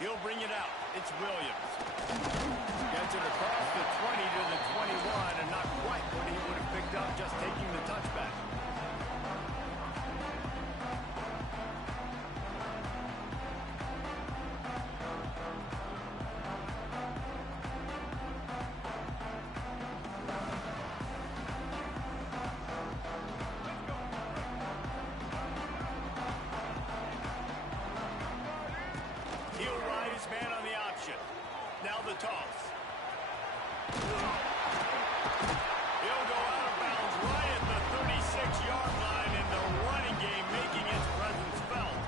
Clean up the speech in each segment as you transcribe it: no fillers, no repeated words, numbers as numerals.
He'll bring it out. It's Williams. Gets it across the 20 to the 21, and not quite what he would have picked up just taking the touchback. He'll ride his man on the option. Now the toss. He'll go out of bounds right at the 36-yard line in the running game, making its presence felt.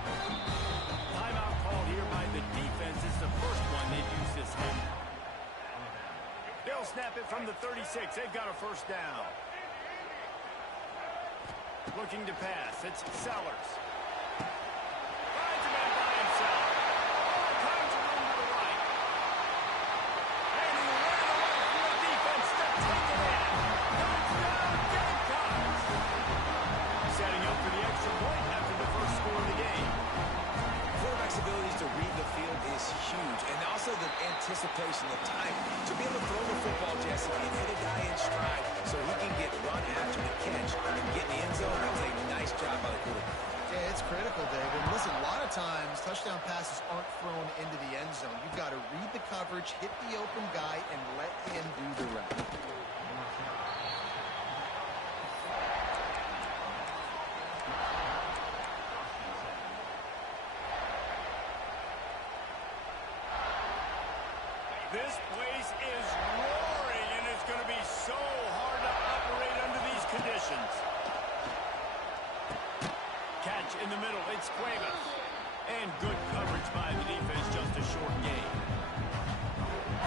Timeout called here by the defense. It's the first one they've used this half. They'll snap it from the 36. They've got a first down. Looking to pass. It's Sellers. Finds him in by himself. All kinds of room to the right. And he ran away from the defense to take it in. Touchdown, Gamecocks! Setting up for the extra point after the first score of the game. Quarterback's abilities to read the field is huge, and also the anticipation, the time to be able to throw the football, Jesse, and hit a guy in stride so he can get run after the catch and get in the end zone. That was a nice job by the quarterback. Yeah, it's critical, David. And listen, a lot of times touchdown passes aren't thrown into the end zone. You've got to read the coverage, hit the open guy, and let him do the rest. This place is roaring, and it's going to be so hard to operate under these conditions. Catch in the middle. It's Cuevas. And good coverage by the defense, just a short gain.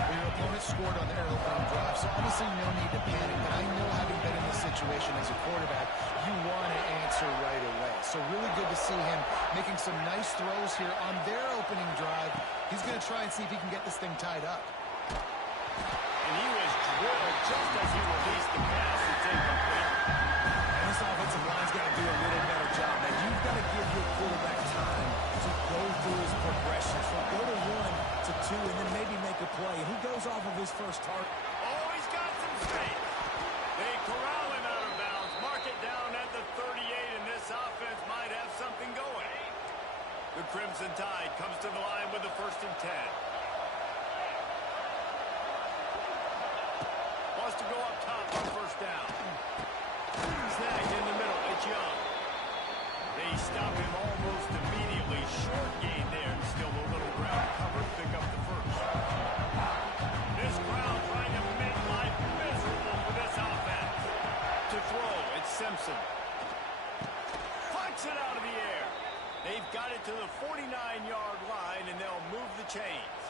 Your opponent scored on their opening drive, so obviously no need to panic. But I know, having been in this situation as a quarterback, you want to answer right away. So really good to see him making some nice throws here on their opening drive. He's going to try and see if he can get this thing tied up. And he was drilled just as he released the pass. It's incomplete. And this offensive line's got to do a little better job, man. You've got to give your quarterback time to go through his progression. So go to 1 to 2 and then maybe make a play. And he goes off of his first target. Oh, he's got some space. They corral him out of bounds. Mark it down at the 38, and this offense might have something going. The Crimson Tide comes to the line with the 1st and 10. Wants to go up top on first down. Snagged in the middle. It's Young. They stop him almost immediately. Short gain there, and still a little ground covered. Pick up the first. This crowd trying to make life miserable for this offense. To throw, it's Simpson. Punch it out of the air. They've got it to the 49-yard line, and they'll move the chains.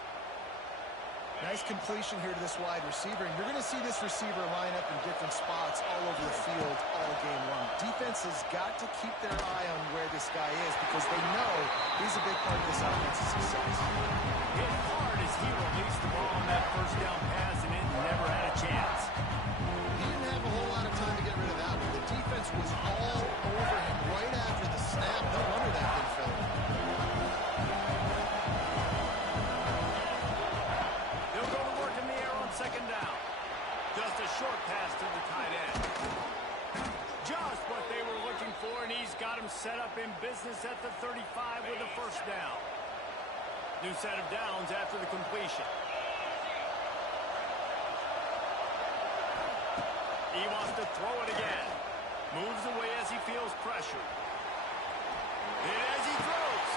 Nice completion here to this wide receiver, and you're going to see this receiver line up in different spots all over the field all game long. Defense has got to keep their eye on where this guy is because they know he's a big part of this offense's success. Hit hard as he released the ball on that first down pass, and it never had a chance. He didn't have a whole lot of time to get rid of that one. The defense was all over him right after the snap. No wonder that didn't fill him. They'll go to work in the air on second down. Just a short pass to the tight end. Just what they were looking for, and he's got him set up in business at the 35 with a first down. New set of downs after the completion. He wants to throw it again. Moves away as he feels pressure. And as he throws,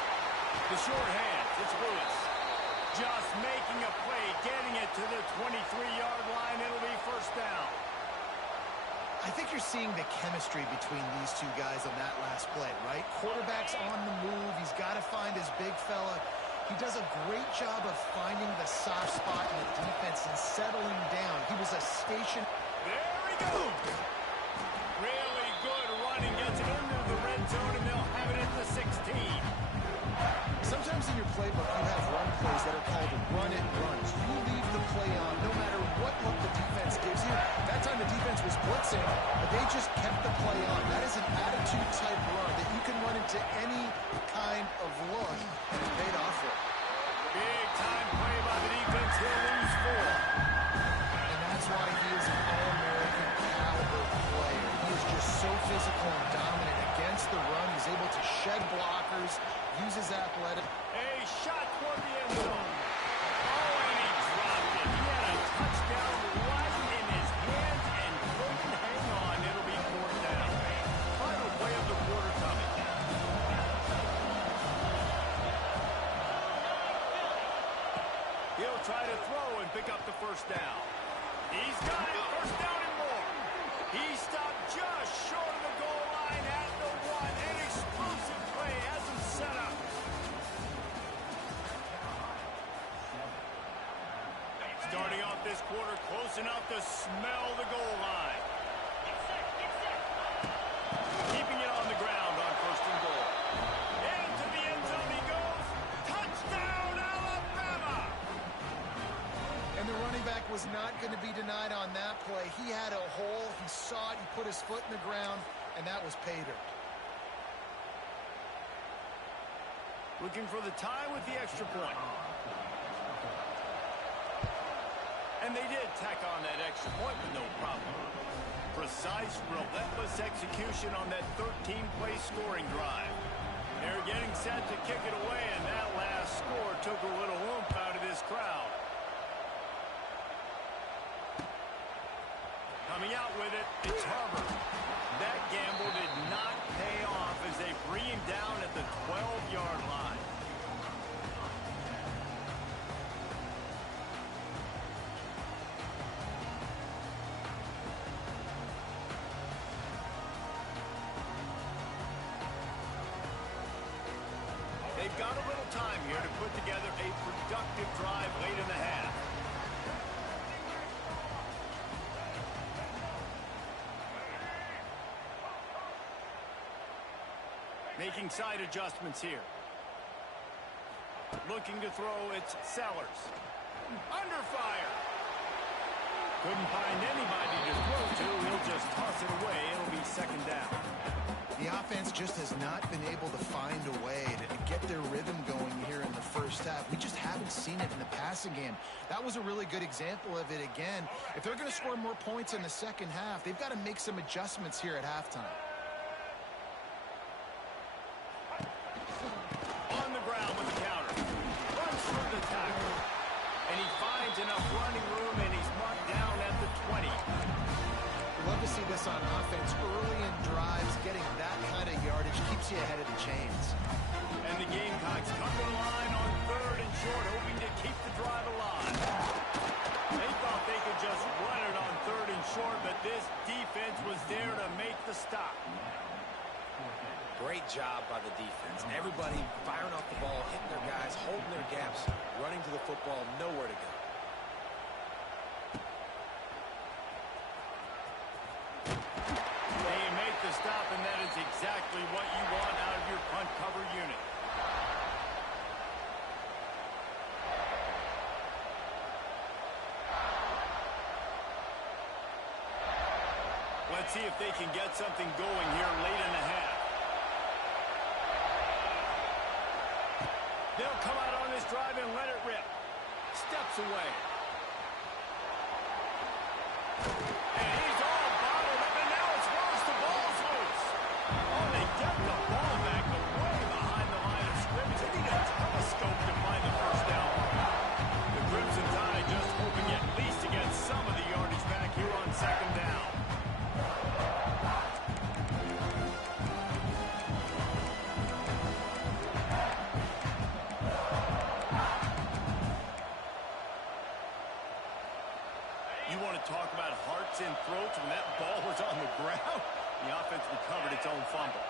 the short hands, it's Lewis. Just making a play, getting it to the 23-yard line. It'll be first down. I think you're seeing the chemistry between these two guys on that last play, right? Quarterback's on the move. He's got to find his big fella. He does a great job of finding the soft spot in the defense and settling down. He was a station. There he goes. Really good running. Gets it into the red zone, and they'll have it at the 16. Sometimes in your playbook, you have run plays that are called run-it runs. You leave the play on no matter what look the defense gives you. That time the defense was blitzing, but they just kept the play on. That is an attitude-type run that you can run into any kind of look, and it paid off for it. Big try to throw and pick up the first down. He's got it. First down and more. He stopped just short of the goal line at the 1. An explosive play has him set up. Starting off this quarter close enough to smell the goal line. Keeping it on the ground on first and goal. Into the end zone he goes. Touchdown, Alabama! And the running back was not going to be denied on that play. He had a hole. He saw it. He put his foot in the ground, and that was pay dirt. Looking for the tie with the extra point. And they did tack on that extra point with no problem. Precise, relentless execution on that 13-play scoring drive. They're getting set to kick it away, and that last score took a little oomph out of this crowd. Coming out with it, it's Harvard. That gamble did not pay off as they bring him down at the 12-yard line. They've got a little time here to put together a productive drive late in the half. Making side adjustments here. Looking to throw, it's Sellers. Under fire. Couldn't find anybody to throw to. He'll just toss it away. It'll be second down. The offense just has not been able to find a way to get their rhythm going here in the first half. We just haven't seen it in the passing game. That was a really good example of it again. If they're going to score more points in the second half, they've got to make some adjustments here at halftime. On the ground with the counter. Runs through the tackle. And he finds enough running room, and he's marked down at the 20. Love to see this on offense early in drives. Getting that kind of yardage keeps you ahead of the chains. And the Gamecocks come to the line on third and short, hoping to keep the drive alive. They thought they could just run it on third and short, but this defense was there to make the stop. Great job by the defense. Everybody firing off the ball, hitting their guys, holding their gaps, running to the football, nowhere to go. They make the stop, and that is exactly what you want out of your punt cover unit. Let's see if they can get something going here late in the half. They'll come out on this drive and let it rip. Steps away. And he's all bottled up, and now it's worse. The ball's loose. Oh, they get the ball back, but way behind the line of scrimmage. They need a telescope to find the first down. The Crimson Tide just hoping at least to get some of the yardage back here on second down. You want to talk about hearts and throats when that ball was on the ground? The offense recovered its own fumble.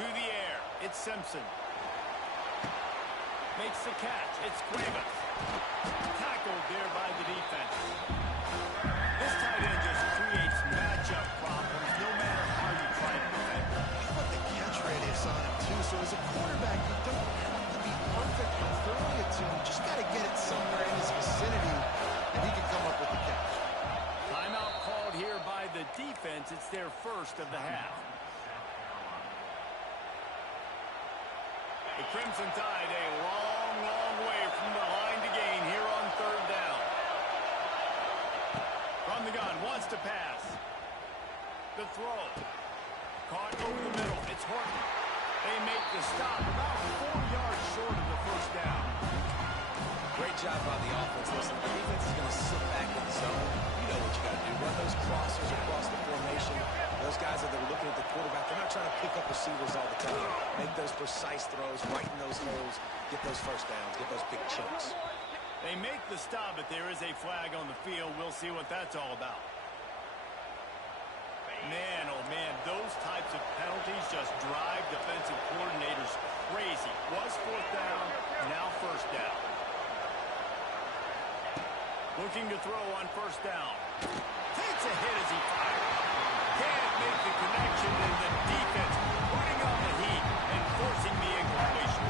To the air, it's Simpson. Makes the catch, it's Cuevas. Tackled there by the defense. This tight end just creates matchup problems no matter how you try to defend him. How about the catch radius on him, too? So as a quarterback, you don't have to be perfect when throwing it to him. You just got to get it somewhere in his vicinity, and he can come up with the catch. Timeout called here by the defense. It's their first of the half. The Crimson Tide a long, long way from the line to gain here on third down. From the gun, wants to pass. The throw. Caught over the middle. It's Horton. They make the stop about 4 yards short of the first down. Great job by the offense. Listen, the defense is going to sit back in the zone. You know what you got to do. Run those crossers across the formation. Those guys that are looking at the quarterback, they're not trying to pick up receivers all the time. Make those precise throws, right in those holes, get those first downs, get those big chunks. They make the stop, but there is a flag on the field. We'll see what that's all about. Man, oh man, those types of penalties just drive defensive coordinators crazy. Was fourth down, now first down. Looking to throw on first down. Takes a hit as he fires. Can't make the connection, and the defense putting on the heat and forcing the incompletion.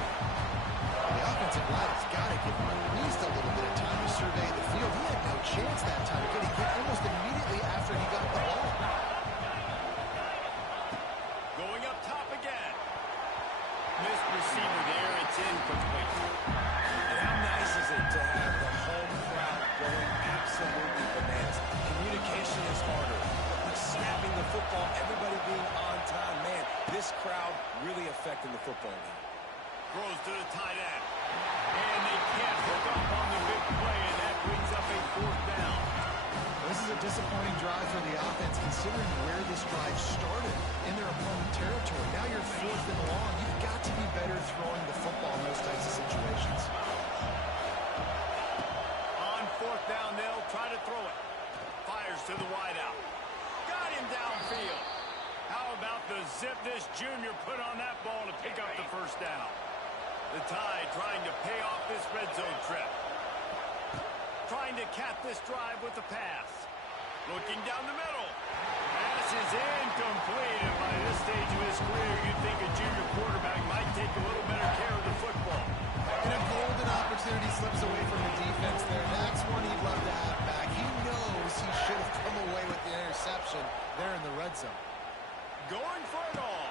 The offensive line has got to give him at least a little bit of time to survey the field. He had no chance that time, getting hit almost immediately after he got the ball. Going up top again. Missed receiver there. It's incomplete. And how nice is it to have the home crowd going absolutely bananas? Communication is harder. Snapping the football, everybody being on time. Man, this crowd really affecting the football game. Throws to the tight end. And they can't hook up on the big play, and that brings up a fourth down. This is a disappointing drive for the offense, considering where this drive started in their opponent territory. Now you're fourth and long. You've got to be better throwing the football in those types of situations. On fourth down, they'll try to throw it. Fires to the wideout. Got him downfield. How about the zip this junior put on that ball to pick up the first down? The Tide trying to pay off this red zone trip. Trying to cap this drive with the pass. Looking down the middle. Pass is incomplete, and by this stage of his career, you'd think a junior quarterback might take a little better care of the football. And a golden opportunity slips away from the defense there. That's one he'd love to have back. He knows he should have come away with the interception there in the red zone. Going for it all.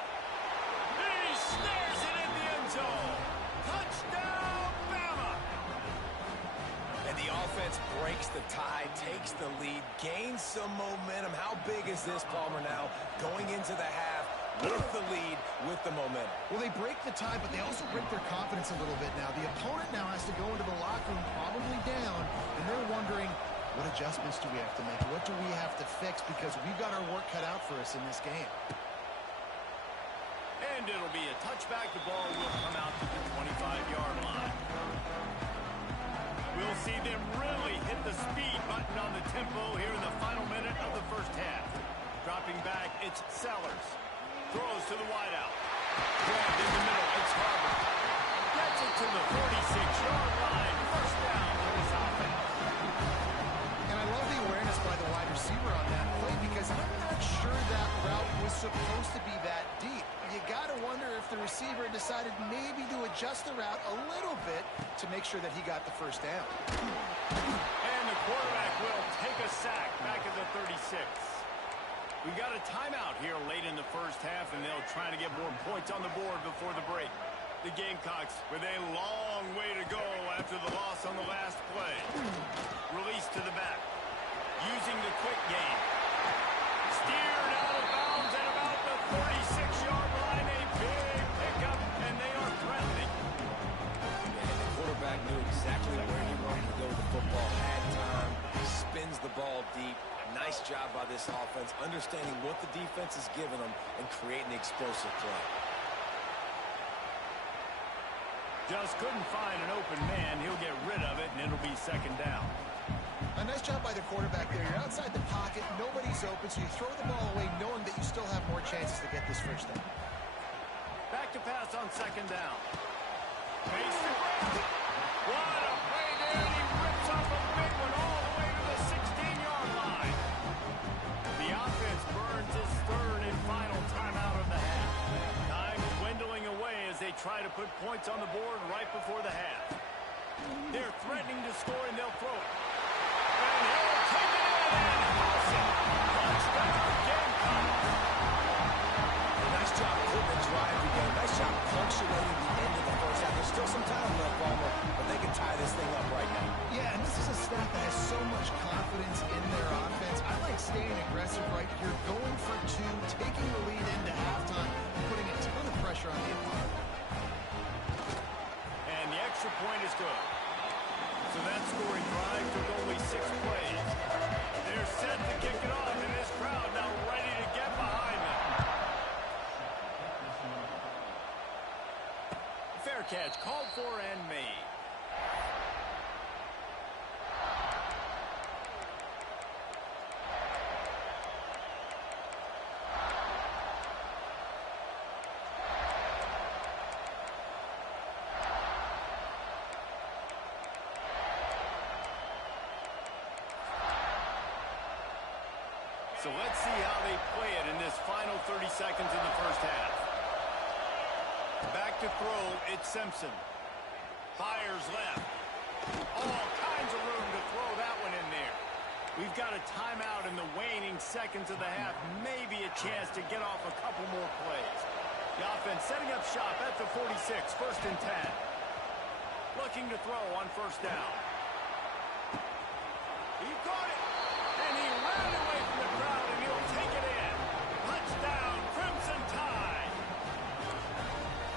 He snares it in the end zone. Touchdown, Bama! And the offense breaks the tie, takes the lead, gains some momentum. How big is this, Palmer, now? Going into the half with the lead, with the momentum. Well, they break the tie, but they also break their confidence a little bit now. The opponent now has to go into the locker room probably down, and they're wondering, what adjustments do we have to make? What do we have to fix? Because we've got our work cut out for us in this game. And it'll be a touchback. The ball will come out to the 25-yard line. We'll see them really hit the speed button on the tempo here in the final minute of the first half. Dropping back, it's Sellers. Throws to the wideout. Grabbed in the middle, it's Harvard. Gets it to the 46-yard line. First down for this offense. And I love the awareness by the wide receiver on that play, because I'm not sure that route was supposed to be that deep. You got to wonder if the receiver decided maybe to adjust the route a little bit to make sure that he got the first down. And the quarterback will take a sack back at the 36. We got a timeout here late in the first half, and they'll try to get more points on the board before the break. The Gamecocks with a long way to go after the loss on the last play. Release to the back. Using the quick game. Steered out of bounds at about the 36-yard line. A big pickup, and they are threatening. And the quarterback knew exactly where he wanted to go with the football. Had time, spins the ball deep. Nice job by this offense, understanding what the defense is giving them and creating explosive play. Just couldn't find an open man. He'll get rid of it, and it'll be second down. A nice job by the quarterback there. You're outside the pocket, nobody's open, so you throw the ball away knowing that you still have more chances to get this first down. Back to pass on second down. Face the ground. What a play there. He rips off a big one all the way to the 16-yard line. The offense burns its third and final timeout of the half. Time dwindling away as they try to put points on the board right before the half. They're threatening to score, and they'll throw it. And he'll take it in and house it. Touchdown, Gamecocks. Nice job putting the drive together. Nice job punctuating the end of the first half. There's still some time left, Palmer, but they can tie this thing up right now. Yeah, and this is a staff that has so much confidence in their offense. I like staying aggressive right here, going for two, taking the lead into halftime, and putting a ton of pressure on the opponent. And the extra point is good. So that scoring drive took only 6 plays. They're set to kick it off, and this crowd now ready to get behind them. Fair catch called for and made. So let's see how they play it in this final 30 seconds in the first half. Back to throw, it's Simpson. Fires left. All kinds of room to throw that one in there. We've got a timeout in the waning seconds of the half. Maybe a chance to get off a couple more plays. The offense setting up shop at the 46, 1st and 10. Looking to throw on 1st down. He caught it, and he ran away from the crowd, and he'll take it in. Touchdown, Crimson Tide.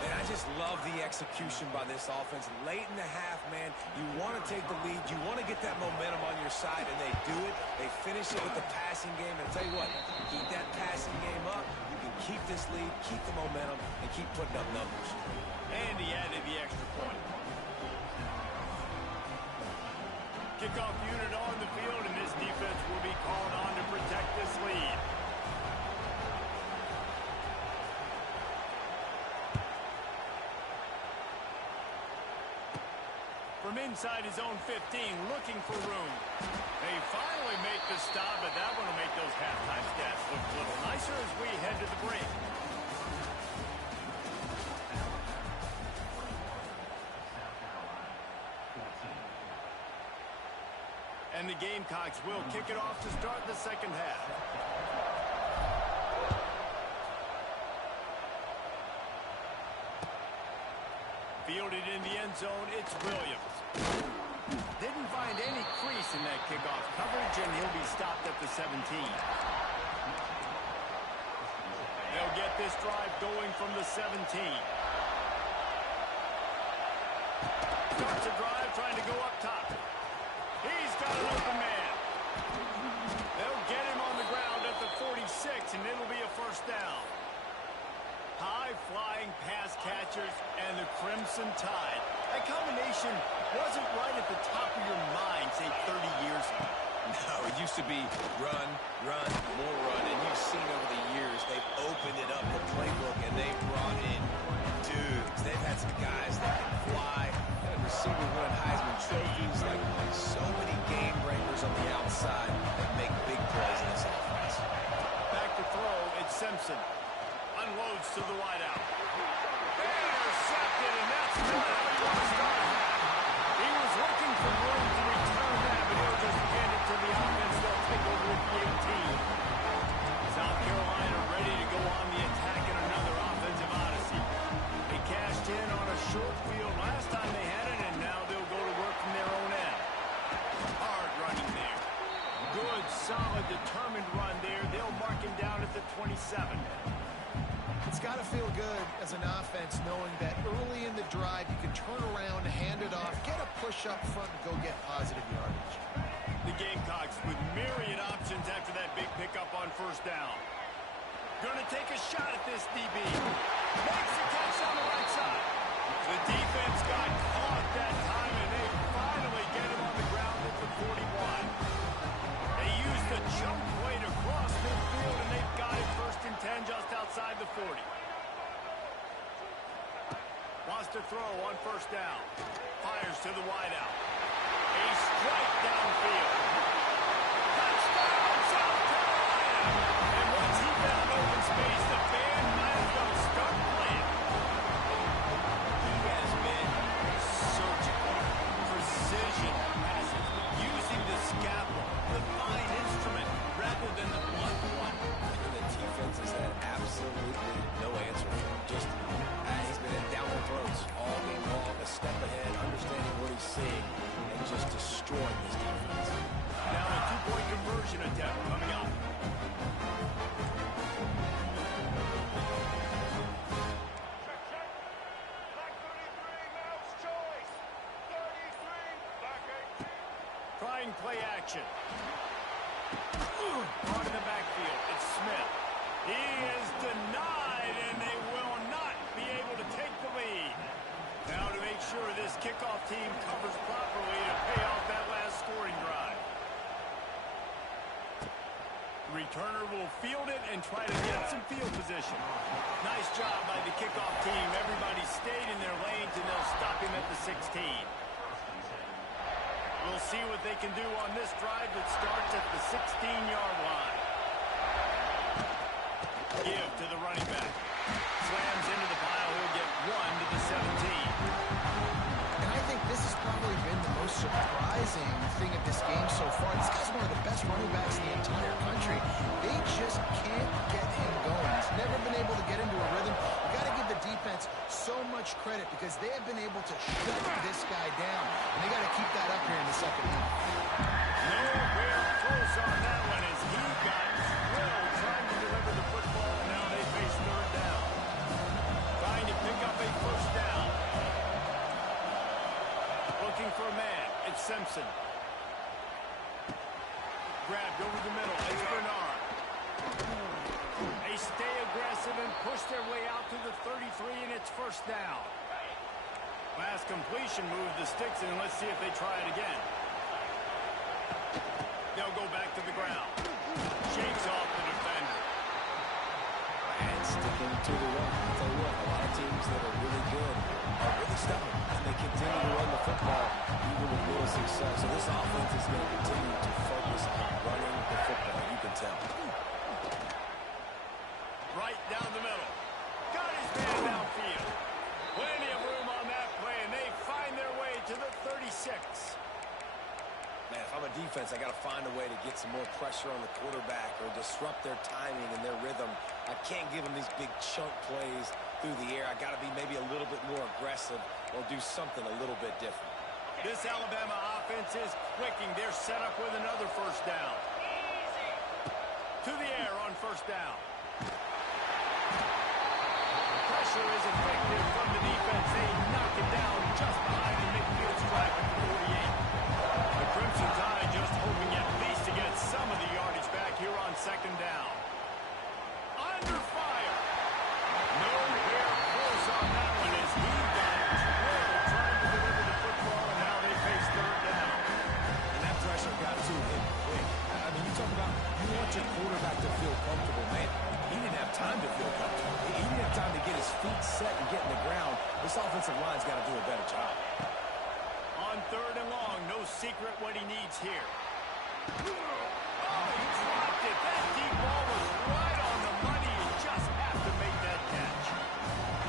And I just love the execution by this offense. Late in the half, man, you want to take the lead. You want to get that momentum on your side, and they do it. They finish it with the passing game. And tell you what, keep that passing game up. You can keep this lead, keep the momentum, and keep putting up numbers. And he added the extra point. Kickoff unit on the field, and this defense will be called on to protect this lead. From inside his own 15, looking for room. They finally make the stop, but that one will make those halftime stats look a little nicer as we head to the break. And the Gamecocks will kick it off to start the second half. Fielded in the end zone, it's Williams. Didn't find any crease in that kickoff coverage, and he'll be stopped at the 17. They'll get this drive going from the 17. Starts a drive trying to go up top. He's got an open man. They'll get him on the ground at the 46, and it'll be a 1st down. High-flying pass catchers and the Crimson Tide. That combination wasn't right at the top of your mind, say, 30 years ago. No, it used to be run, run, more run. And you've seen over the years, they've opened it up, the playbook, and they've brought in dudes. They've had some guys that can fly. Receivers win Heisman trophies. Like so many game breakers on the outside that make big plays in this offense. Back to throw, it's Simpson. Unloads to the wideout. Intercepted, and that's not how you want to start. He was looking for room to return that, but he'll just hand it to the offense. They'll take over with the 18. South Carolina ready to go on the attack in another offensive odyssey. They cashed in on a short field last time they had it, and now they'll go to work from their own end. Hard running there. Good, solid, determined run there. They'll mark him down at the 27. It's got to feel good as an offense knowing that early in the drive you can turn around, hand it off, get a push up front, and go get positive yardage. The Gamecocks with myriad options after that big pickup on 1st down. Gonna take a shot at this DB. Makes the catch on the right side. The defense got caught that time, and they finally get him on the ground at the 41. They used the jump play to cross midfield, and they've got it 1st and 10 just outside the 40. Wants to throw on 1st down. Fires to the wideout. A strike downfield. Touchdown, South Carolina! And once he found open space, the band might as well start playing. He has been surgical, precision passes, using the scalpel, the fine instrument, rather than the blunt one. And the defense has had absolutely no answer for him. Just, he's been in downward throws all game long, a step ahead, understanding what he's seeing, and just destroying this defense. Now a 2-point conversion attempt coming up. Trying play action. On in the backfield, it's Smith. He is denied, and they will not be able to take the lead. Now to make sure this kickoff team covers properly to pay off that last scoring drive. Returner will field it and try to get some field position. Nice job by the kickoff team. Everybody stayed in their lanes, and they'll stop him at the 16. We'll see what they can do on this drive that starts at the 16-yard line. Give to the running back. Slams into the pile. He'll get 1 to the 17. And I think this has probably been the most surprising thing of this game so far. This guy's one of the best running backs in the entire country. They just can't get him going. He's never been able to get into a rhythm. You got to give the defense so much credit because they have been able to shut this guy down. And they got to keep that up here in the second half. Nowhere close on that one as he got drilled trying to deliver the football. Now they face third down. Trying to pick up a first down. Looking for a man. It's Simpson. Grabbed over the middle. It's Bernard. They stay aggressive and push their way out to the 33, and it's first down. Last completion moved the sticks, and let's see if they try it again. They'll go back to the ground. Shakes off the defender. And sticking to the run. I'll tell you what, a lot of teams that are really good are really stubborn, and they continue to run the football even with little success. So this offense is going to continue to focus on running the football. You can tell. Right down the middle. Got his man downfield. Plenty of room on that play, and they find their way to the 36. Man, if I'm a defense, I got to find a way to get some more pressure on the quarterback or disrupt their timing and their rhythm. I can't give them these big chunk plays through the air. I got to be maybe a little bit more aggressive or do something a little bit different. This Alabama offense is clicking. They're set up with another first down. To the air on first down. Pressure is effective from the defense. They knock it down just behind the midfield stripe at the 48. The Crimson Tide just hoping at least to get some of the yardage back here on second down. Under fire. Nowhere close on that one as he got drilled trying to deliver the football, and now they face third down. And that pressure got to him quick. I mean, you talk about you want your quarterback to feel comfortable, man. He didn't have time to feel comfortable. He didn't have time to get his feet set and get in the ground. This offensive line's got to do a better job. On third and long, no secret what he needs here. Oh, he dropped it. That deep ball was right on the money. You just have to make that catch.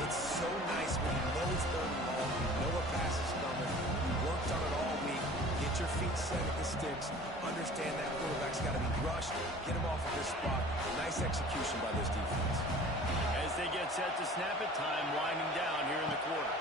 It's so nice when you know it's third and long, you know a pass is coming, you worked on it all week, get your feet set at the sticks, understand that quarterback's got to be rushed, get him off of this spot. Nice execution by this defense. As they get set to snap it, time winding down here in the quarter.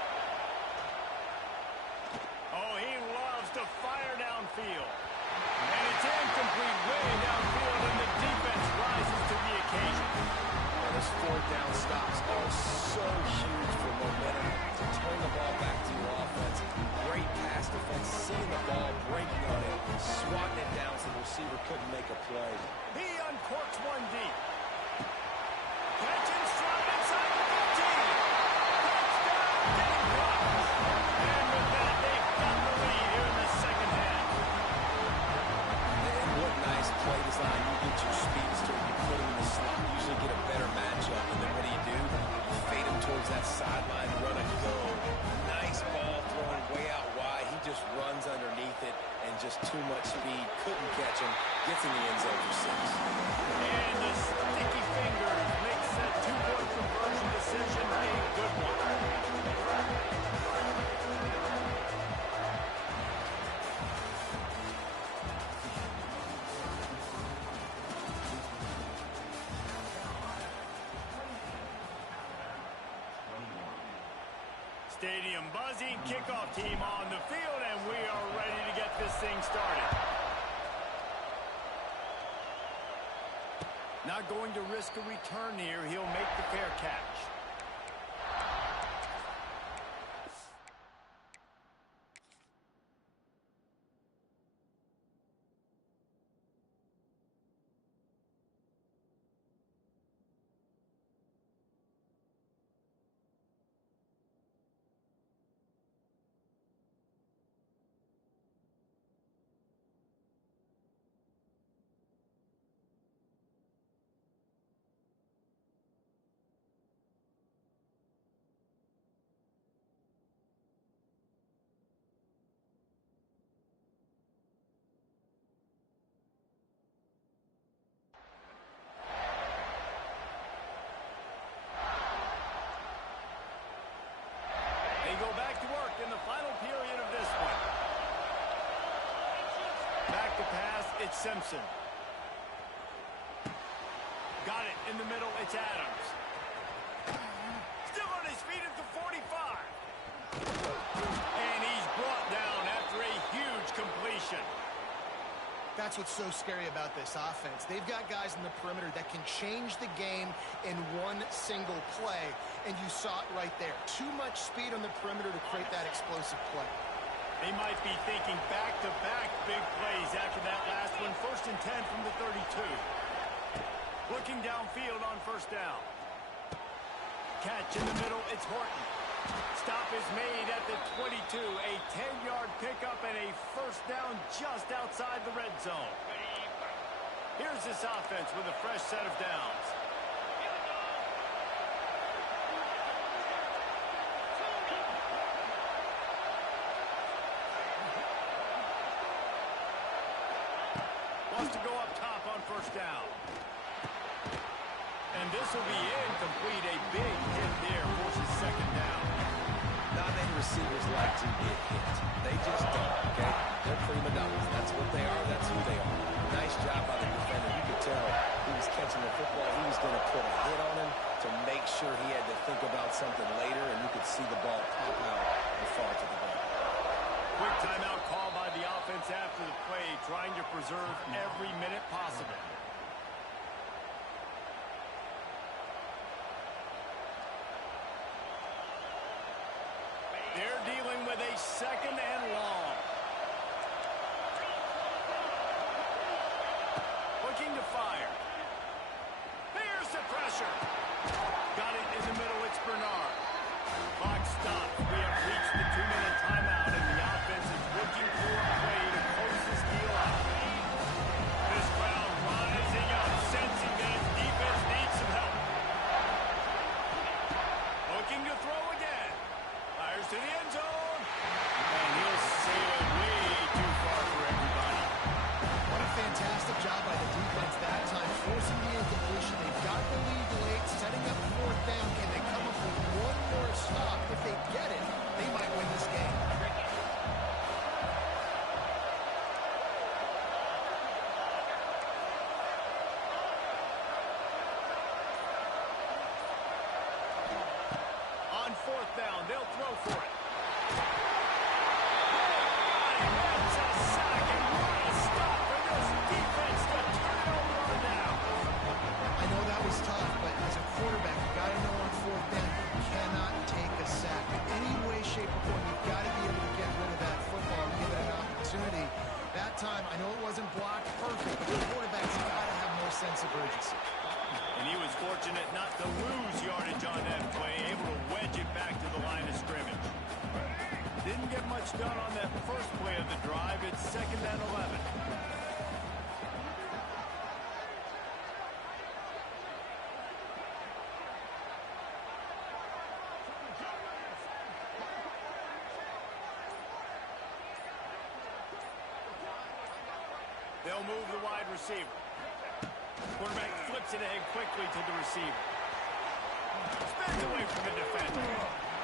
Oh, he loves to fire downfield. And it's incomplete way downfield, and the defense rises to the occasion. Well, those fourth down stops are so huge for momentum to turn the ball back to your offense. Great pass defense, seeing the ball, breaking on it, swatting it down so the receiver couldn't make a play. He uncorks one deep. Catch and stride inside the 15. Touchdown, getting blocked. And with that, they've got the lead here in the second half. And what nice play design. You get your speedster, you put him in the slot, usually get a better matchup. And then what do? You fade him towards that sideline, run and go. Nice ball thrown way out wide. He just runs underneath it and just too much speed. Couldn't catch him. Gets in the end zone for 6. And the sticky fingers makes that two-point conversion decision a good one. Stadium buzzing, kickoff team on the field, and we are ready to get this thing started. Not going to risk a return here. He'll make the fair catch. it's Simpson. Got it in the middle, it's Adams. Still on his feet at the 45. And he's brought down after a huge completion. That's what's so scary about this offense. They've got guys in the perimeter that can change the game in one single play, and you saw it right there. Too much speed on the perimeter to create that explosive play. They might be thinking back-to-back big plays after that last one. 1st and 10 from the 32. Looking downfield on 1st down. Catch in the middle, it's Horton. Stop is made at the 22. A 10-yard pickup and a 1st down just outside the red zone. Here's this offense with a fresh set of downs. Wants to go up top on 1st down. And this will be incomplete. A big hit there forces 2nd down. Not many receivers like to get hit. They just don't, okay? They're prima donnas. That's what they are. That's who they are. Nice job by the defender. You could tell he was catching the football. He was going to put a hit on him to make sure he had to think about something later, and you could see the ball pop out and fall to the ground. Quick timeout call by the offense after the play, trying to preserve every minute possible. They're dealing with a 2nd and long. Looking to fire. Here's the pressure. Got it in the middle, it's Bernard. Clock stopped. We have reached the 2-minute timeout, and the offense is looking for a play to close this deal out. This crowd rising up, sensing that its defense needs some help. Looking to throw again. Fires to the end zone. And he'll sail it way too far for everybody. What a fantastic job by the defense that time, forcing the incompletion. They've got the lead late, setting up 4th down. Can they come up with one more stop? If they get it, they might win this game. On 4th down, they'll throw for it. I know that was tough, but as a quarterback, you got to know on 4th down, you cannot take a sack. In any way, shape, or form, you've got to be able to get rid of that football and give it an opportunity. That time, I know it wasn't blocked perfect, but the quarterback's got to have more sense of urgency. And he was fortunate not to lose yardage on that play, able to wedge it back to the line of scrimmage. Didn't get much done on that first play of the drive. It's 2nd and 11. They'll move the wide receiver. Quarterback flips it ahead quickly to the receiver. Spins away from the defender.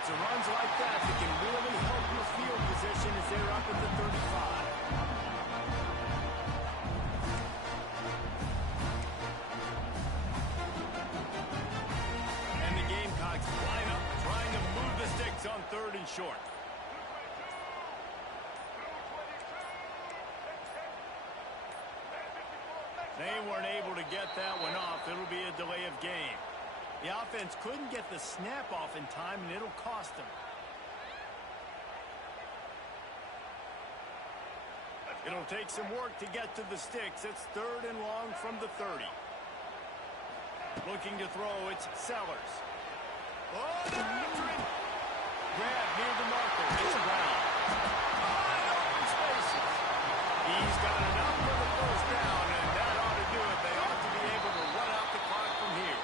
So runs like that can really help your field position as they're up at the 35. And the Gamecocks line up, trying to move the sticks on 3rd and short. They weren't able to get that one off. It'll be a delay of game. The offense couldn't get the snap off in time, and it'll cost them. It'll take some work to get to the sticks. It's 3rd and long from the 30. Looking to throw, it's Sellers. Oh, they're after him. Grab near the marker. It's Brown. Oh, open spaces. He's got enough for the 1st down, and that ought to do it. They ought to be able to run out the clock from here.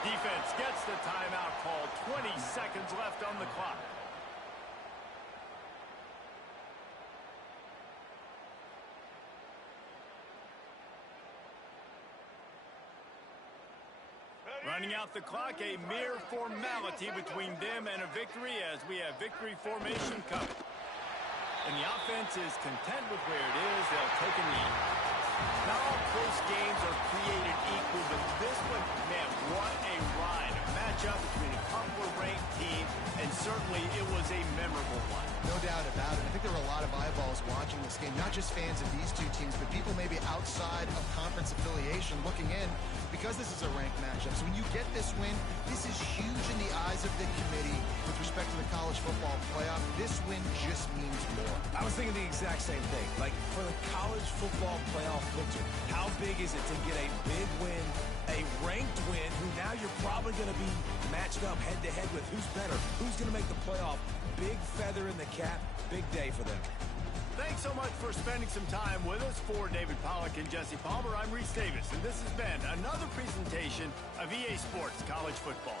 Defense gets the timeout called. 20 seconds left on the clock. Running out the clock, a mere formality between them and a victory as we have victory formation coming. And the offense is content with where it is. They'll take a knee. Not all close games are created equal, but this one, man, what a ride. A matchup between a couple of ranked teams, and certainly it was a memorable one. No doubt about it. I think there were a lot of eyeballs watching this game, not just fans of these two teams, but people maybe outside of conference affiliation looking in because this is a ranked matchup. So when you get this win, this is huge in the eyes of the committee with respect to the college football playoff. This win just means more. I was thinking the exact same thing. Like, for the college football playoff picture, how big is it to get a big win, a ranked win, who now you're probably going to be matched up head-to-head with who's better, who's going to make the playoff. Big feather in the cap, big day for them. Thanks so much for spending some time with us. For David Pollack and Jesse Palmer, I'm Reese Davis, and this has been another presentation of EA Sports College Football.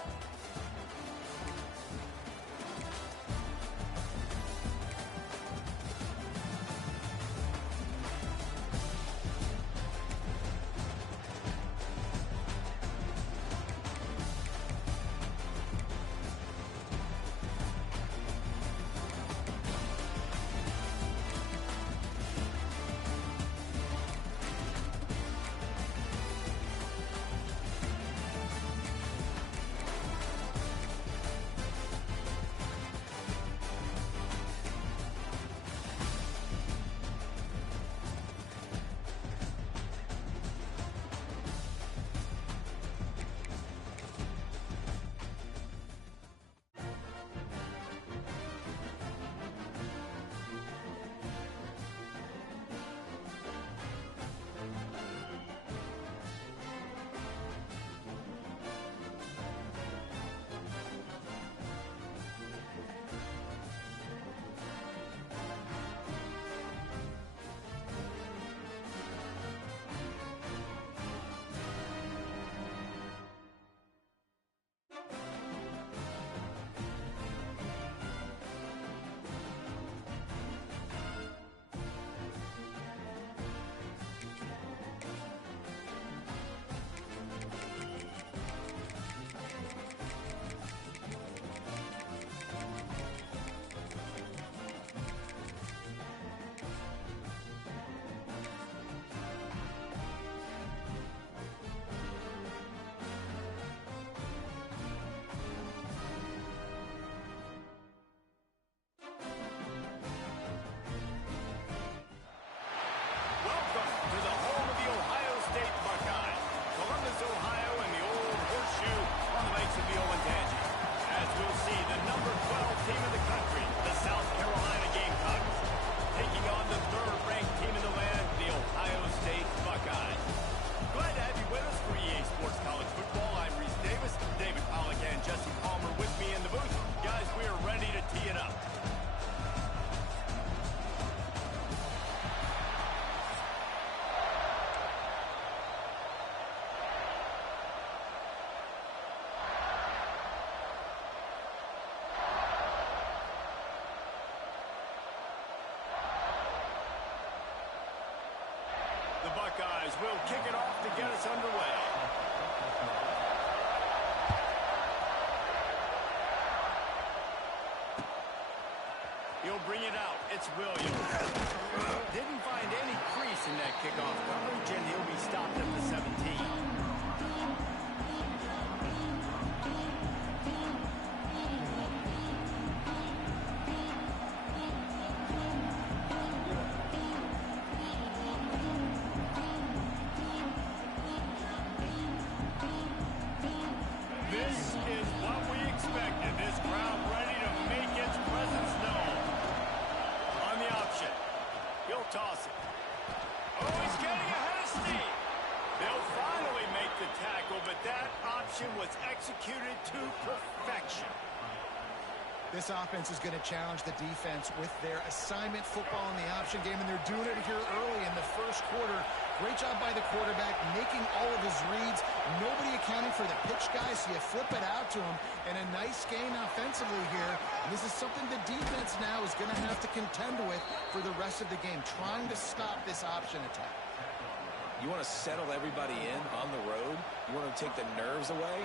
The Buckeyes will kick it off to get us underway. He'll bring it out. It's Williams. Didn't find any crease in that kickoff coverage, and he'll be stopped at the 17. Toss it. Oh, he's getting ahead of steam. They'll finally make the tackle, but that option was executed to perfection. This offense is going to challenge the defense with their assignment football in the option game, and they're doing it here early in the first quarter. Great job by the quarterback, making all of his reads. Nobody accounting for the pitch guy, so you flip it out to him. And a nice gain offensively here. And this is something the defense now is going to have to contend with for the rest of the game, trying to stop this option attack. You want to settle everybody in on the road? You want to take the nerves away?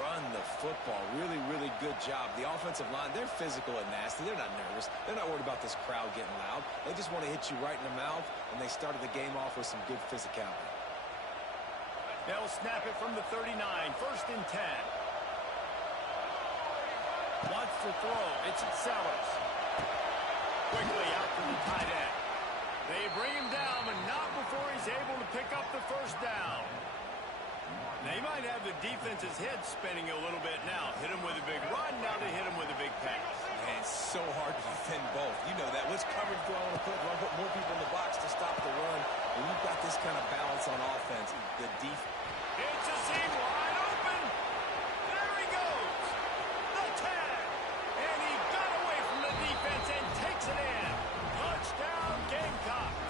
run the football. Really, really good job. The offensive line, they're physical and nasty. They're not nervous. They're not worried about this crowd getting loud. They just want to hit you right in the mouth, and they started the game off with some good physicality. They'll snap it from the 39. 1st and 10. Wants to throw. It's Sellers. Quickly out to the tight end. They bring him down, but not before he's able to pick up the 1st down. They might have the defense's head spinning a little bit now. Hit him with a big run, now they hit him with a big pass. And it's so hard to defend both. You know that. Which coverage do I want to put? Do I put more people in the box to stop the run? When you've got this kind of balance on offense, the defense. It's a seam wide open. There he goes. The tag. And he got away from the defense and takes it in. Touchdown, Gamecocks.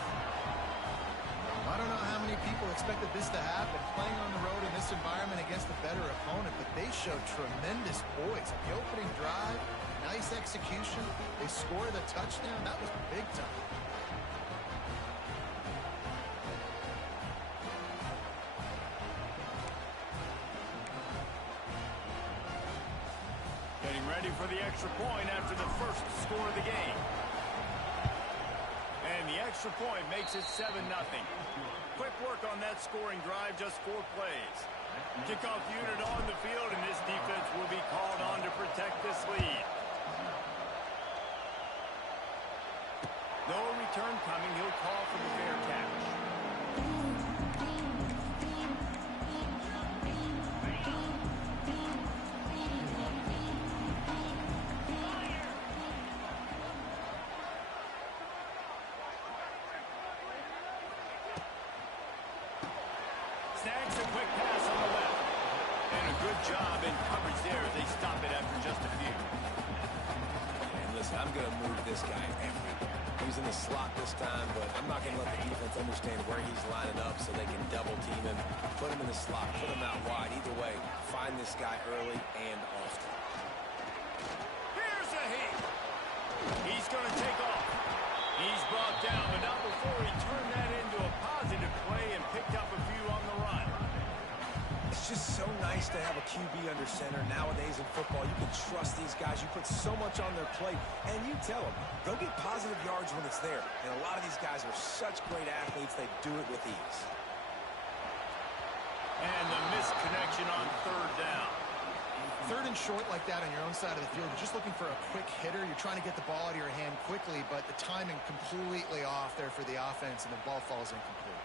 I don't know how many people expected this to happen, playing on the road in this environment against a better opponent, but they showed tremendous poise. The opening drive, nice execution. They scored a touchdown. That was big time. Getting ready for the extra point after the 1st score of the game. And the extra point makes it 7-0. Quick work on that scoring drive, just 4 plays. Kickoff unit on the field, and this defense will be called on to protect this lead. No return coming. He'll call for the fair catch. Snags a quick pass on the left. And a good job in coverage there as they stop it after just a few. And listen, I'm going to move this guy everywhere. He's in the slot this time, but I'm not going to let the defense understand where he's lining up so they can double team him, put him in the slot, put him out wide. Either way, find this guy early and often. Here's a hit. He's going to take off. He's brought down, but not before he turned that into a positive play and picked up a few on the run. It's just so nice to have a QB under center. Nowadays in football, you can trust these guys. You put so much on their plate, and you tell them, they'll get positive yards when it's there. And a lot of these guys are such great athletes, they do it with ease. And the missed connection on 3rd down. 3rd and short like that on your own side of the field, you're just looking for a quick hitter. You're trying to get the ball out of your hand quickly, but the timing completely off there for the offense, and the ball falls incomplete.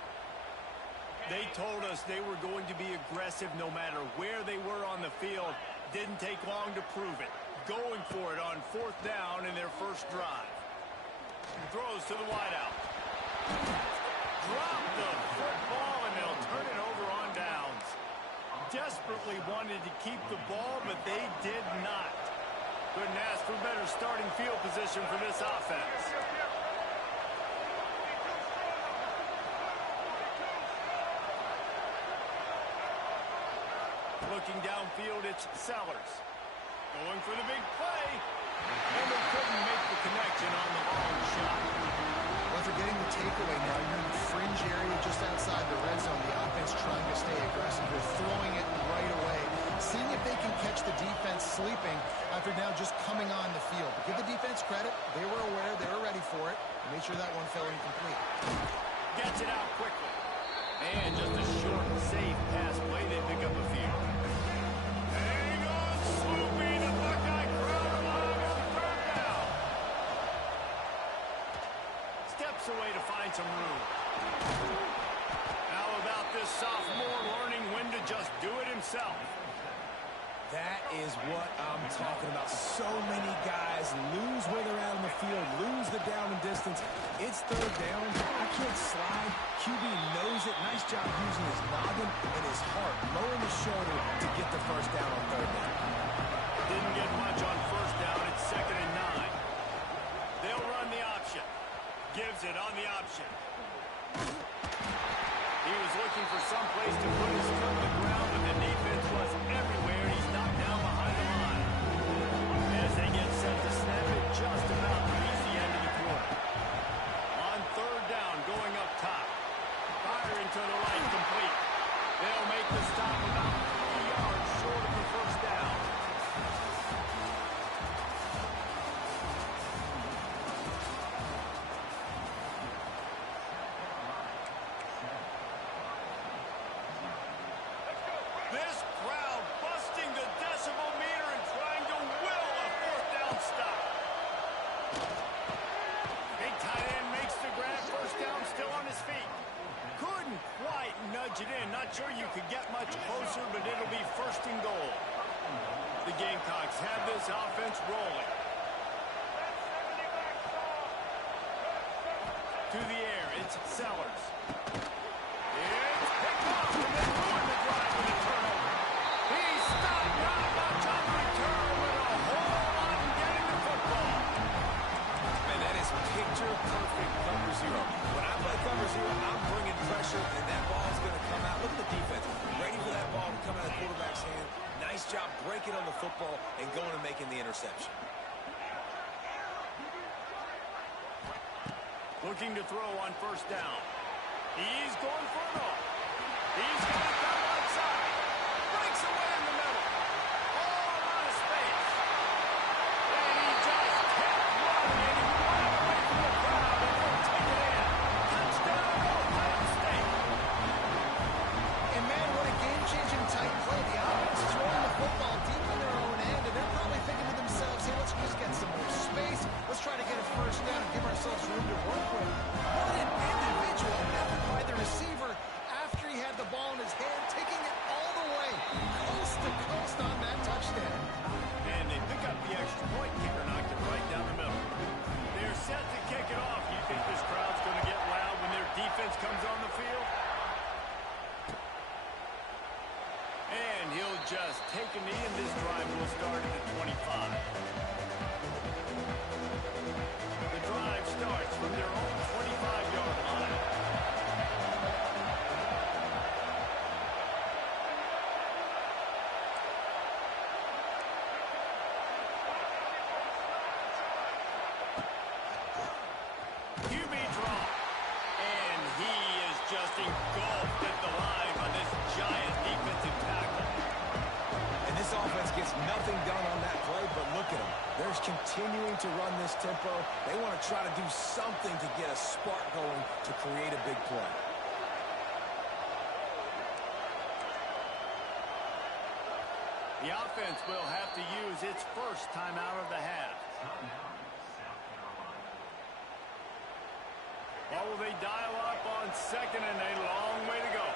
They told us they were going to be aggressive no matter where they were on the field. Didn't take long to prove it. Going for it on 4th down in their 1st drive. Throws to the wideout. Drop the football, and they'll turn it over on downs. Desperately wanted to keep the ball, but they did not. Couldn't ask for better starting field position for this offense. Looking downfield, it's Sellers. Going for the big play. And they couldn't make the connection on the long shot. Well, after getting the takeaway now, you're in the fringe area just outside the red zone. The offense trying to stay aggressive. They're throwing it right away, seeing if they can catch the defense sleeping after now just coming on the field. But give the defense credit. They were aware. They were ready for it. Made sure that one fell incomplete. Gets it out quickly. And just a short, safe pass play. They pick up a few. Hang on, Sloopy. The Buckeye crowd along on 3rd down. Steps away to find some room. How about this sophomore learning when to just do it himself? That is what I'm talking about. So many guys lose where they're at on the field, lose the down and distance. It's 3rd down. I can't slide. QB knows it. Nice job using his noggin and his heart, lowering his shoulder to get the 1st down on 3rd down. Didn't get much on 1st down. It's 2nd and 9. They'll run the option. Gives it on the option. He was looking for some place to put his foot on the ground, but the defense was everywhere. He's knocked down behind the line. As they get set to snap it, just about to reach the end of the quarter. On 3rd down, going up top. Firing to the right, complete. They'll make the stop about 3 yards short of the 1st punch it in. Not sure you could get much closer, but it'll be first and goal. The Gamecocks have this offense rolling. To the air, it's Sellers. It's picked off, and they ruin the drive with a turnover. He stopped not much on return with a whole lot in getting the football. Man, that is picture-perfect cover zero. When I play cover zero, I'm bringing pressure, and that ball's going to come out. Look at the defense. Ready for that ball to come out of the quarterback's hand. Nice job breaking on the football and going and making the interception. Looking to throw on first down. He's going for it all. He's got it down outside. Breaks away in the middle. All out of space. And he just kept running, and he went away from the crowd, and they'll take it in. Touchdown, Ohio State. And, man, what a game-changing tight play. The offense is rolling the football deep in their own end, and they're probably thinking to themselves, hey, let's just get some more space. Let's try to get a first down and give ourselves room to work with. What an individual effort by the receiver after he had the ball in his hand, taking it all the way, coast to coast on that touchdown. And they pick up the extra point. Kicker knocked it right down the middle. They're set to kick it off. You think this crowd's going to get loud when their defense comes on the field? And he'll just take a knee, and this drive will start at the 25. The drive starts from their own 25-yard line. QB draw. And he is just engulfed at the line by this giant defensive tackle. And this offense gets nothing done on that play, but look at them. They're continuing to run this tempo. They want to try to do something to get a spark going to create a big play. The offense will have to use its first time out of the half. Or will they dial up on second and a long way to go?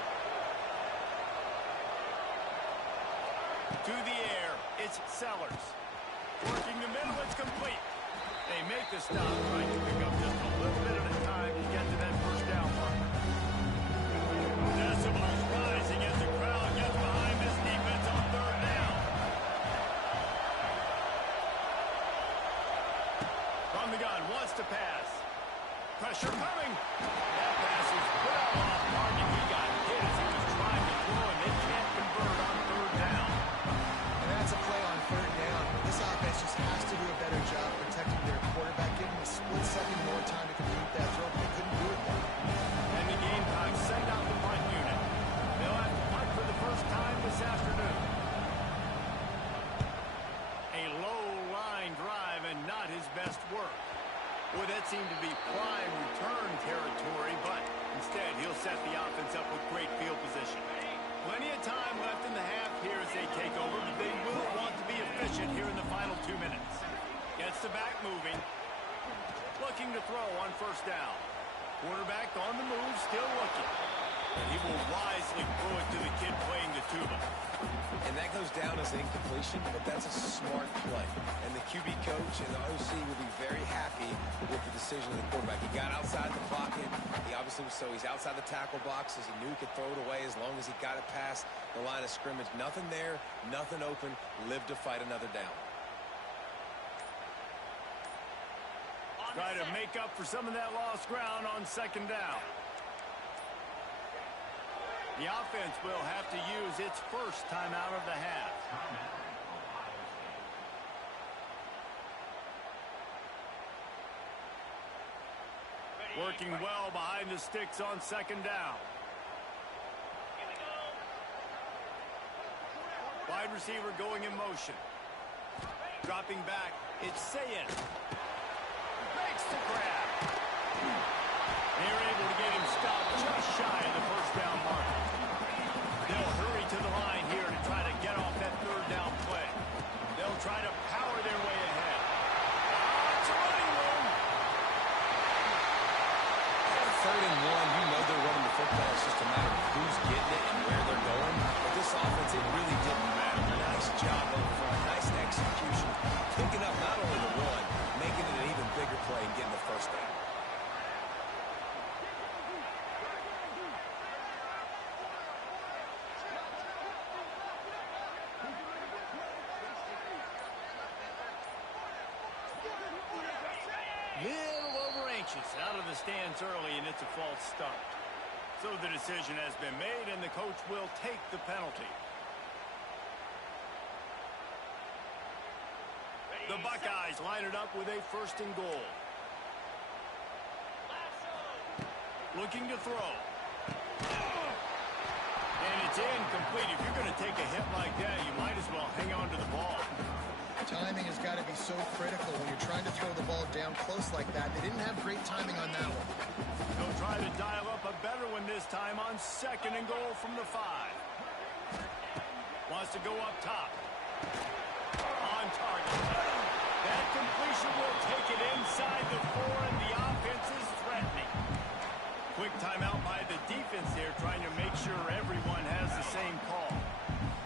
To the air, it's Sellers. Working the middle, it's complete. They make the stop, trying to pick up just a little bit at a time to get to that first down mark. Decibels rising as the crowd gets behind this defense on third down. From the gun, wants to pass. Pressure coming. That pass is put out off target. He got hit as he was trying to throw, and they can't convert on third down. And that's a play on third down. This offense just has to do a better job protecting their quarterback, giving him a split second more time to complete that throw, but they couldn't do it there. And the Gamecocks send out the punt unit. They'll have to punt for the first time this afternoon. A low line drive and not his best work. Boy, that seemed to be prime return territory, but instead he'll set the offense up with great field position. Plenty of time left in the half here as they take over, but they will want to be efficient here in the final 2 minutes. Gets the back moving. Looking to throw on first down. Quarterback on the move, still looking. And he will wisely throw it to the kid playing the tuba. And that goes down as an incompletion, but that's a smart play. And the QB coach and the OC will be very happy with the decision of the quarterback. He got outside the pocket. He obviously was he's outside the tackle box as he knew he could throw it away as long as he got it past the line of scrimmage. Nothing there, nothing open. Live to fight another down. Try to make up for some of that lost ground on second down. The offense will have to use its first time out of the half. Working well behind the sticks on second down. Wide receiver going in motion. Dropping back, it's Sayin. Makes the grab. They're able to get him stopped just shy of the first down mark. They'll hurry to the line here to try to get off that third down play. They'll try to power their way ahead. It's a running room. Third and one, you know they're running the football. It's just a matter of who's getting it really didn't matter. Nice job up front. Nice execution. Picking up not only the one, making it an even bigger play and getting the first down. Little over anxious, out of the stands early, and it's a false start. So the decision has been made, and the coach will take the penalty. The Buckeyes line it up with a 1st and goal. Looking to throw. And it's incomplete. If you're going to take a hit like that, you might as well hang on to the ball. Timing has got to be so critical when you're trying to throw the ball down close like that. They didn't have great timing on that one. They'll try to dial up a better one this time on 2nd and goal from the 5. Wants to go up top. On target. That completion will take it inside the 4, and the offense is threatening. Quick timeout by the defense there, trying to make sure everyone has the same call.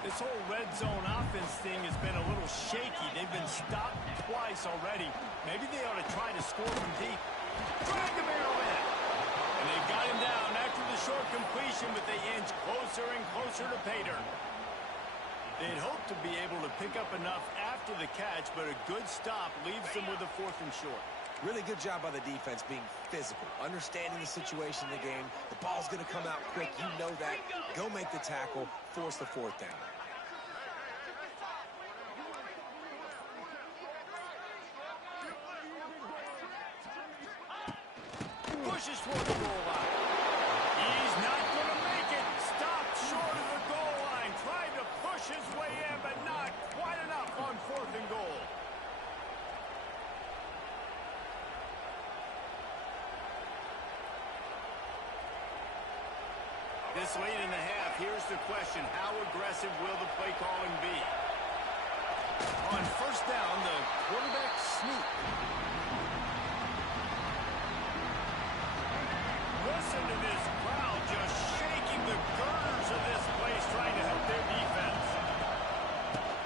This whole red zone offense thing has been a little shaky. They've been stopped twice already. Maybe they ought to try to score from deep. Drag the barrel in. And they've got him down after the short completion, but they inch closer and closer to pay dirt. They'd hope to be able to pick up enough after the catch, but a good stop leaves them with a 4th and short. Really good job by the defense being physical, understanding the situation in the game. The ball's going to come out quick. You know that. Go make the tackle, force the 4th down. Pushes toward the goal line. He's not going to make it. Stopped short of the goal line. Tried to push his way in, but not quite enough on 4th and goal. This late in the half, here's the question. How aggressive will the play calling be? On 1st down, the quarterback sneak. Listen to this crowd just shaking the girders of this place, trying to help their defense.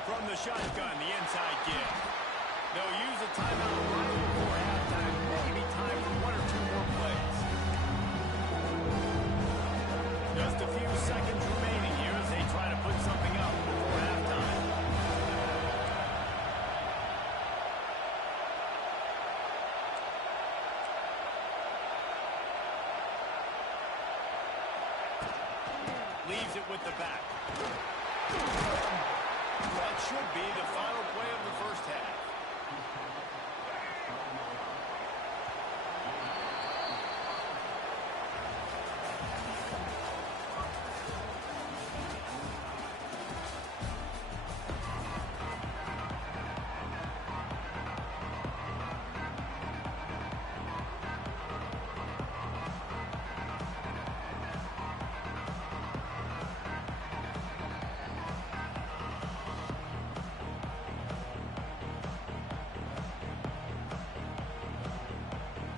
From the shotgun, the inside give. They'll use a timeout right before halftime. Maybe time for 1 or 2 more plays. Just a few seconds remaining here as they try to put something up before halftime. Leaves it with the back. That should be the final play of the 1st half.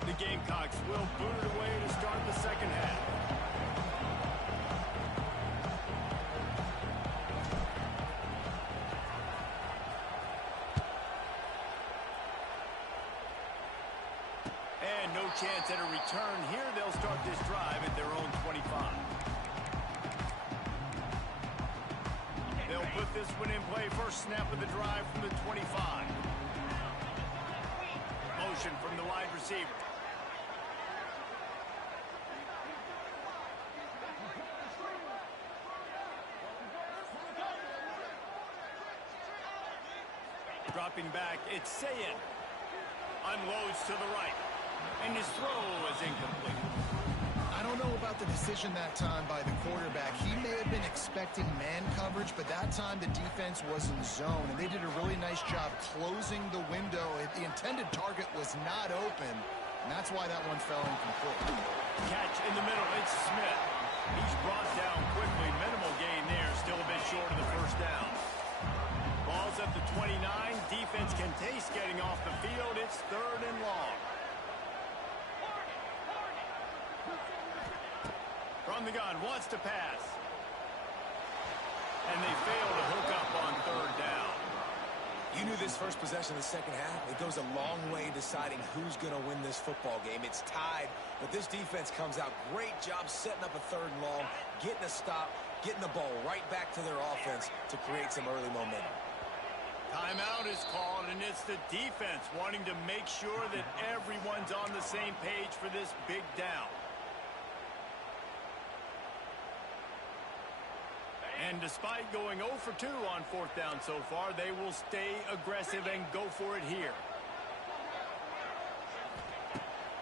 The Gamecocks will boot it away to start the 2nd half. And no chance at a return here. They'll start this drive at their own 25. They'll put this one in play. First snap of the drive from the 25. Motion from the wide receiver. Dropping back, it's Sayin. Unloads to the right. And his throw is incomplete. I don't know about the decision that time by the quarterback. He may have been expecting man coverage, but that time the defense was in zone, and they did a really nice job closing the window. The intended target was not open, and that's why that one fell incomplete. Catch in the middle, it's Smith. He's brought down quickly. Minimal gain there, still a bit short of the 1st down. Ball's at the 29. Defense can taste getting off the field. It's 3rd and long. From the gun, wants to pass. And they fail to hook up on third down. You knew this first possession of the second half. It goes a long way deciding who's going to win this football game. It's tied, but this defense comes out. Great job setting up a third and long, getting a stop, getting the ball right back to their offense to create some early momentum. Timeout is called, and it's the defense wanting to make sure that everyone's on the same page for this big down. And despite going 0 for 2 on fourth down so far, they will stay aggressive and go for it here.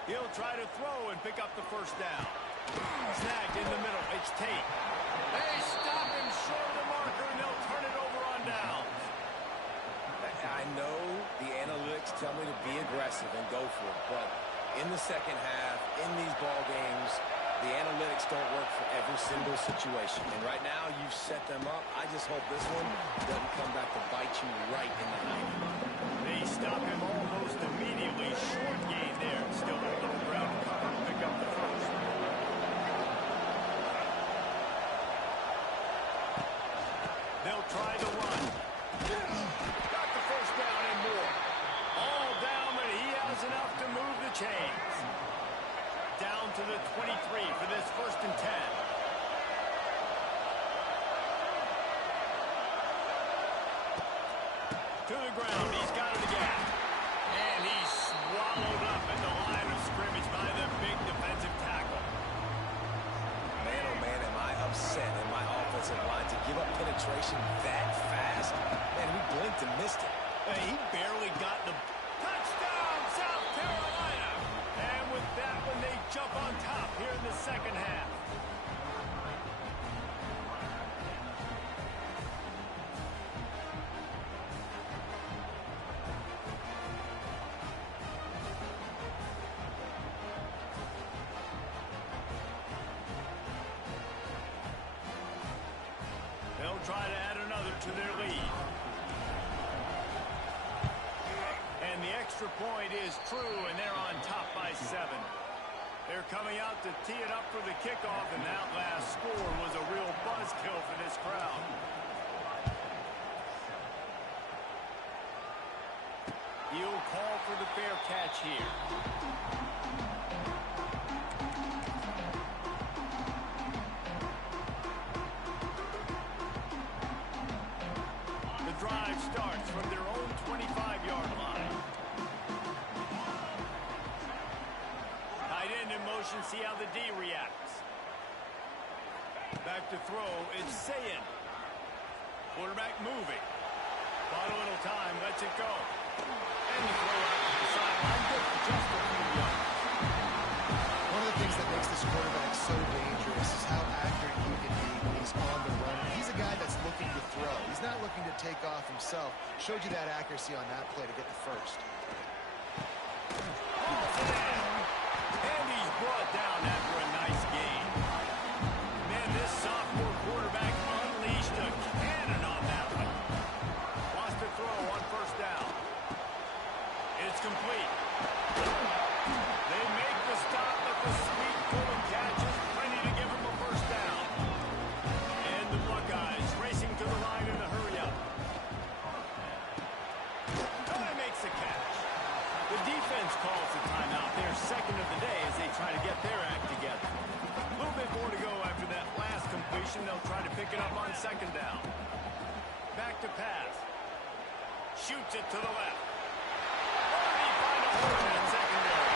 He'll try to throw and pick up the first down. Snagged in the middle. It's Tate. They stop him short of the marker, and they'll turn it over on downs. I know the analytics tell me to be aggressive and go for it, but in the second half, in these ball games, the analytics don't work for every single situation. And right now, you've set them up. I just hope this one doesn't come back to bite you right in the eye. They stop him almost immediately. Short gain there. Still a little ground to cover to pick up the first. They'll try the run. Got the first down and more. All down, but he has enough to move the chains. Down to the 23 for this 1st and 10. To the ground. He's got it again. And he's swallowed up at the line of scrimmage by the big defensive tackle. Man, oh man, am I upset in my offensive line to give up penetration that fast? Man, we blinked and missed it. He barely got the touchdown, South Carolina. And with that one, they jump on top here in the second half. They'll try to add another to their lead. And the extra point is true, and they're on top by 7. They're coming out to tee it up for the kickoff, and that last score was a real buzzkill for this crowd. He'll call for the fair catch here. The drive starts from their own 25-yard line. Tight end in motion, see how the D reacts. Back to throw, it's Sayin. Quarterback moving. Bought a little time, lets it go. And the throw out to the sideline, good for just a few yards. One of the things that makes this quarterback so dangerous is how accurate he can be when he's on the run. He's a guy that's looking to throw. He's not looking to take off himself. Showed you that accuracy on that play to get the first. And he's brought down after a nice gain. Man, this sophomore quarterback unleashed a cannon on that one. Lost a throw on first down. It's complete. They make the stop at the sweet golden catches. Plenty to give him a first down. And the Buckeyes racing to the line in a hurry up. Tony makes the catch. The defense calls the timeout. They're second of the day as they try to get their act together. A little bit more to go after that last completion. They'll try to pick it up on second down. Back to pass. Shoots it to the left. Oh, he find a hole in that secondary.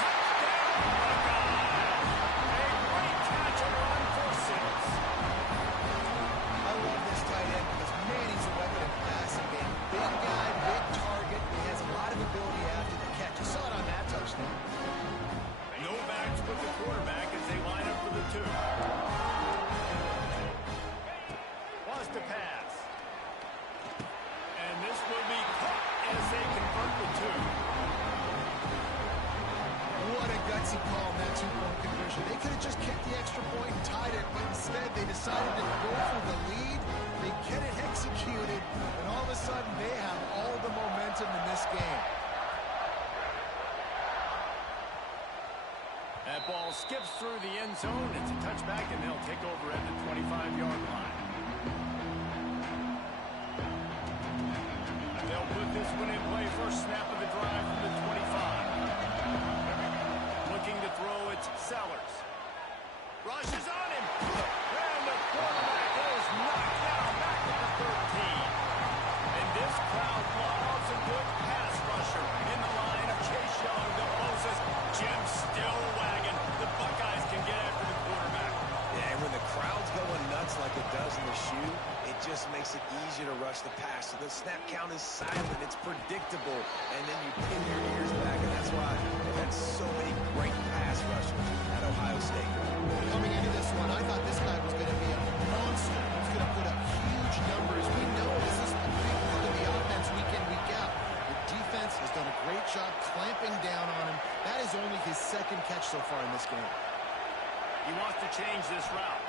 Touchdown, Buckeyes! A great catch and run for 6. I love this tight end because, man, he's a weapon in passing game. Big guy, big target. He has a lot of ability after the catch. You saw it on that touchdown. No backs with the quarterback as they line up for the 2. Wants to pass. And this will be caught as they convert the 2. What a gutsy call on that two-point conversion. They could have just kicked the extra point and tied it, but instead they decided to go for the lead. They get it executed, and all of a sudden they have all the momentum in this game. That ball skips through the end zone. It's a touchback, and they'll take over at the 25-yard line. one in play. First snap of the drive from the 25. Looking to throw, it's Sellers. Rushes on him. And the quarterback is knocked down back at the 13. And this crowd loves a good pass rusher in the line of Chase Young, the closest. Jim still wagging. The Buckeyes can get after the quarterback. Yeah, and when the crowd's going nuts like it does in the shoe, it just makes it easier to rush the pass. So the snap count is silent. It's predictable. And then you pin your ears back. And that's why they've had so many great pass rushers at Ohio State. Coming into this one, I thought this guy was going to be a monster. He was going to put up huge numbers. We know this is a big part of the offense week in, week out. The defense has done a great job clamping down on him. That is only his second catch so far in this game. He wants to change this route.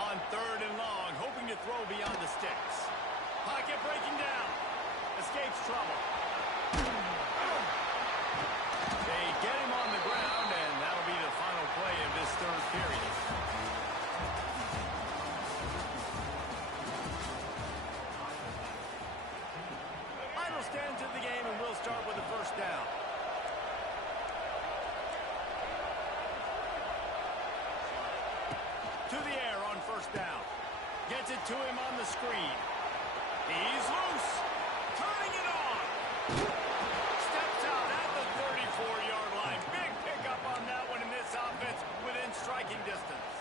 On 3rd and long, hoping to throw beyond the sticks. Pocket breaking down. Escapes trouble. They get him on the ground, and that'll be the final play of this 3rd period. Final stands of the game, and we'll start with the first down. To the air on first down. Gets it to him on the screen. He's loose. Turning it on. Steps out at the 34-yard line. Big pickup on that one in this offense within striking distance.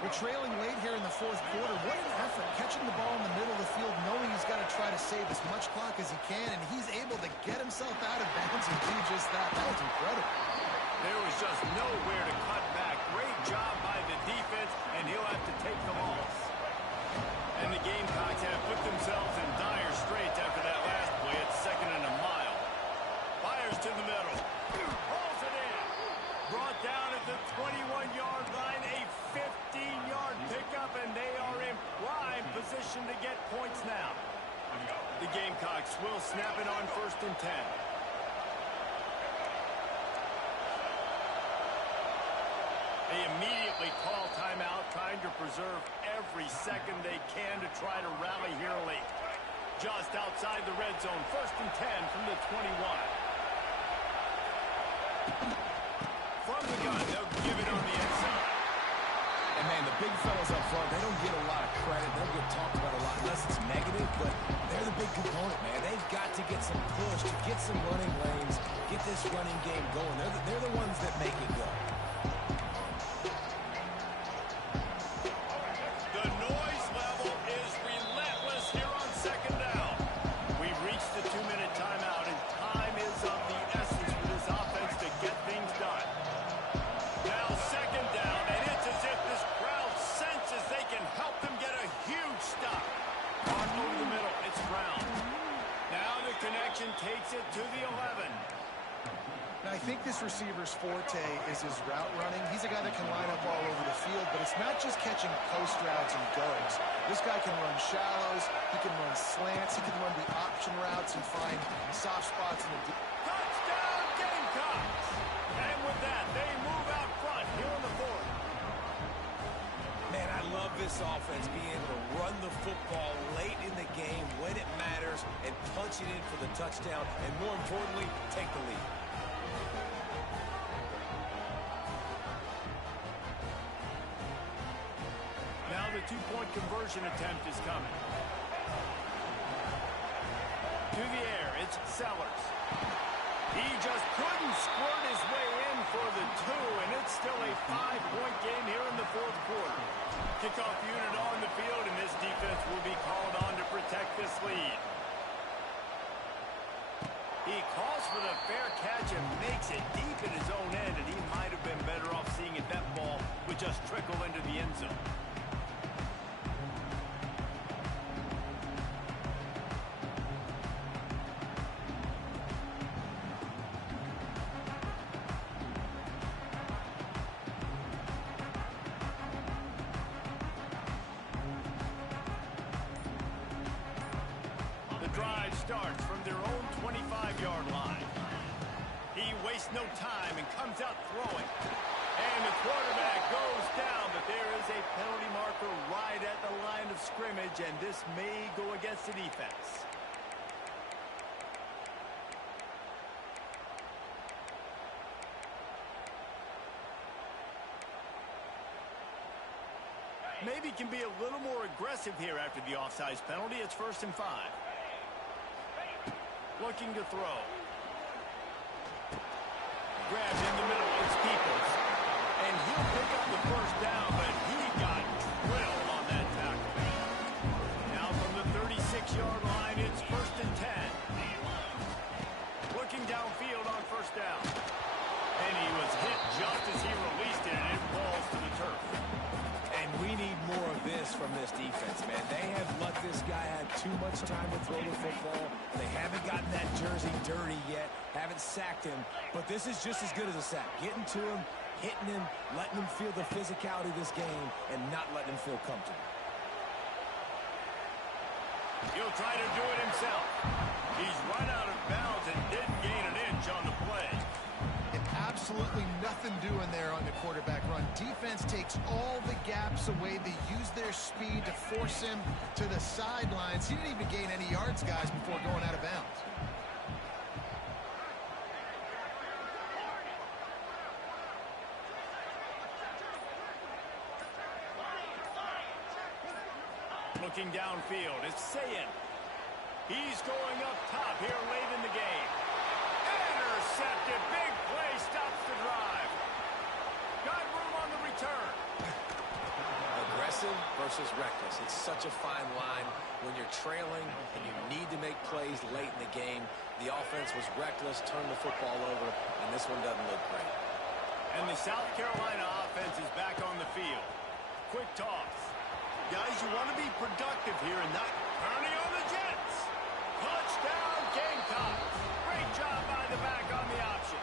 We're trailing late here in the 4th quarter. What an effort, catching the ball in the middle of the field, knowing he's got to try to save as much clock as he can, and he's able to get himself out of bounds and do just that. That was incredible. There was just nowhere to cut back. Great job by the defense, and he'll have to take the loss. And the Gamecocks have put themselves in dire straits after that last play. It's 2nd and a mile. Fires to the middle. Rolls it in. Brought down at the 21-yard line. A 15-yard pickup, and they are in prime position to get points now. The Gamecocks will snap it on 1st and 10. They immediately call timeout, trying to preserve every second they can to try to rally here late. Just outside the red zone, 1st and 10 from the 21. From the gun, they'll give it on the inside. And, man, the big fellas up front, they don't get a lot of credit. They don't get talked about a lot unless it's negative, but they're the big component, man. They've got to get some push, to get some running lanes, get this running game going. They're the ones that make it go. Takes it to the 11. Now, I think this receiver's forte is his route running. He's a guy that can line up all over the field, but it's not just catching post routes and goes. This guy can run shallows, he can run slants, he can run the option routes and find soft spots in the touchdown Gamecocks! And with that, they move out front here in the 4th. Man, I love this offense being able to run the football late in the game when it matters and punch it in for the touchdown and, more importantly, take the lead. Now the 2-point conversion attempt is coming. To the air, it's Sellers. He just couldn't squirt his way in for the 2, and it's still a 5-point game here in the 4th quarter. Kickoff unit on the field, and this defense will be called on to protect this lead. He calls for the fair catch and makes it deep in his own end, and he might have been better off seeing if that ball would just trickle into the end zone. Drive starts from their own 25-yard line. He wastes no time and comes out throwing. And the quarterback goes down, but there is a penalty marker right at the line of scrimmage, and this may go against the defense. maybe can be a little more aggressive here after the offsides penalty. It's 1st and 5. Looking to throw. Grabbed in the middle. It's Peoples. And he'll pick up the 1st down, but he got drilled on that tackle. Now from the 36-yard line, it's 1st and 10. Looking downfield on 1st down. And he was hit just as he released it, and it falls to the turf. And we need more of this from this defense, man. They have let this guy have too much time to throw the football. They haven't gotten that jersey dirty yet, haven't sacked him, but this is just as good as a sack. Getting to him, hitting him, letting him feel the physicality of this game, and not letting him feel comfortable. He'll try to do it himself. He's run out of bounds and didn't gain an inch on the play. And absolutely nothing doing there on the quarterback run. Defense takes all the gaps away. They use their speed to force him to the sidelines. He didn't even gain any yards, guys, before going out of bounds. Looking downfield, it's Sayin. He's going up top here late in the game. Intercepted. Big play stops the drive. Got room on the return. Aggressive versus reckless. It's such a fine line when you're trailing and you need to make plays late in the game. The offense was reckless, turned the football over, and this one doesn't look great. And the South Carolina offense is back on the field. Quick toss. Guys, you want to be productive here and not turning on the Jets. Touchdown, Gamecocks. Great job by the back on the option.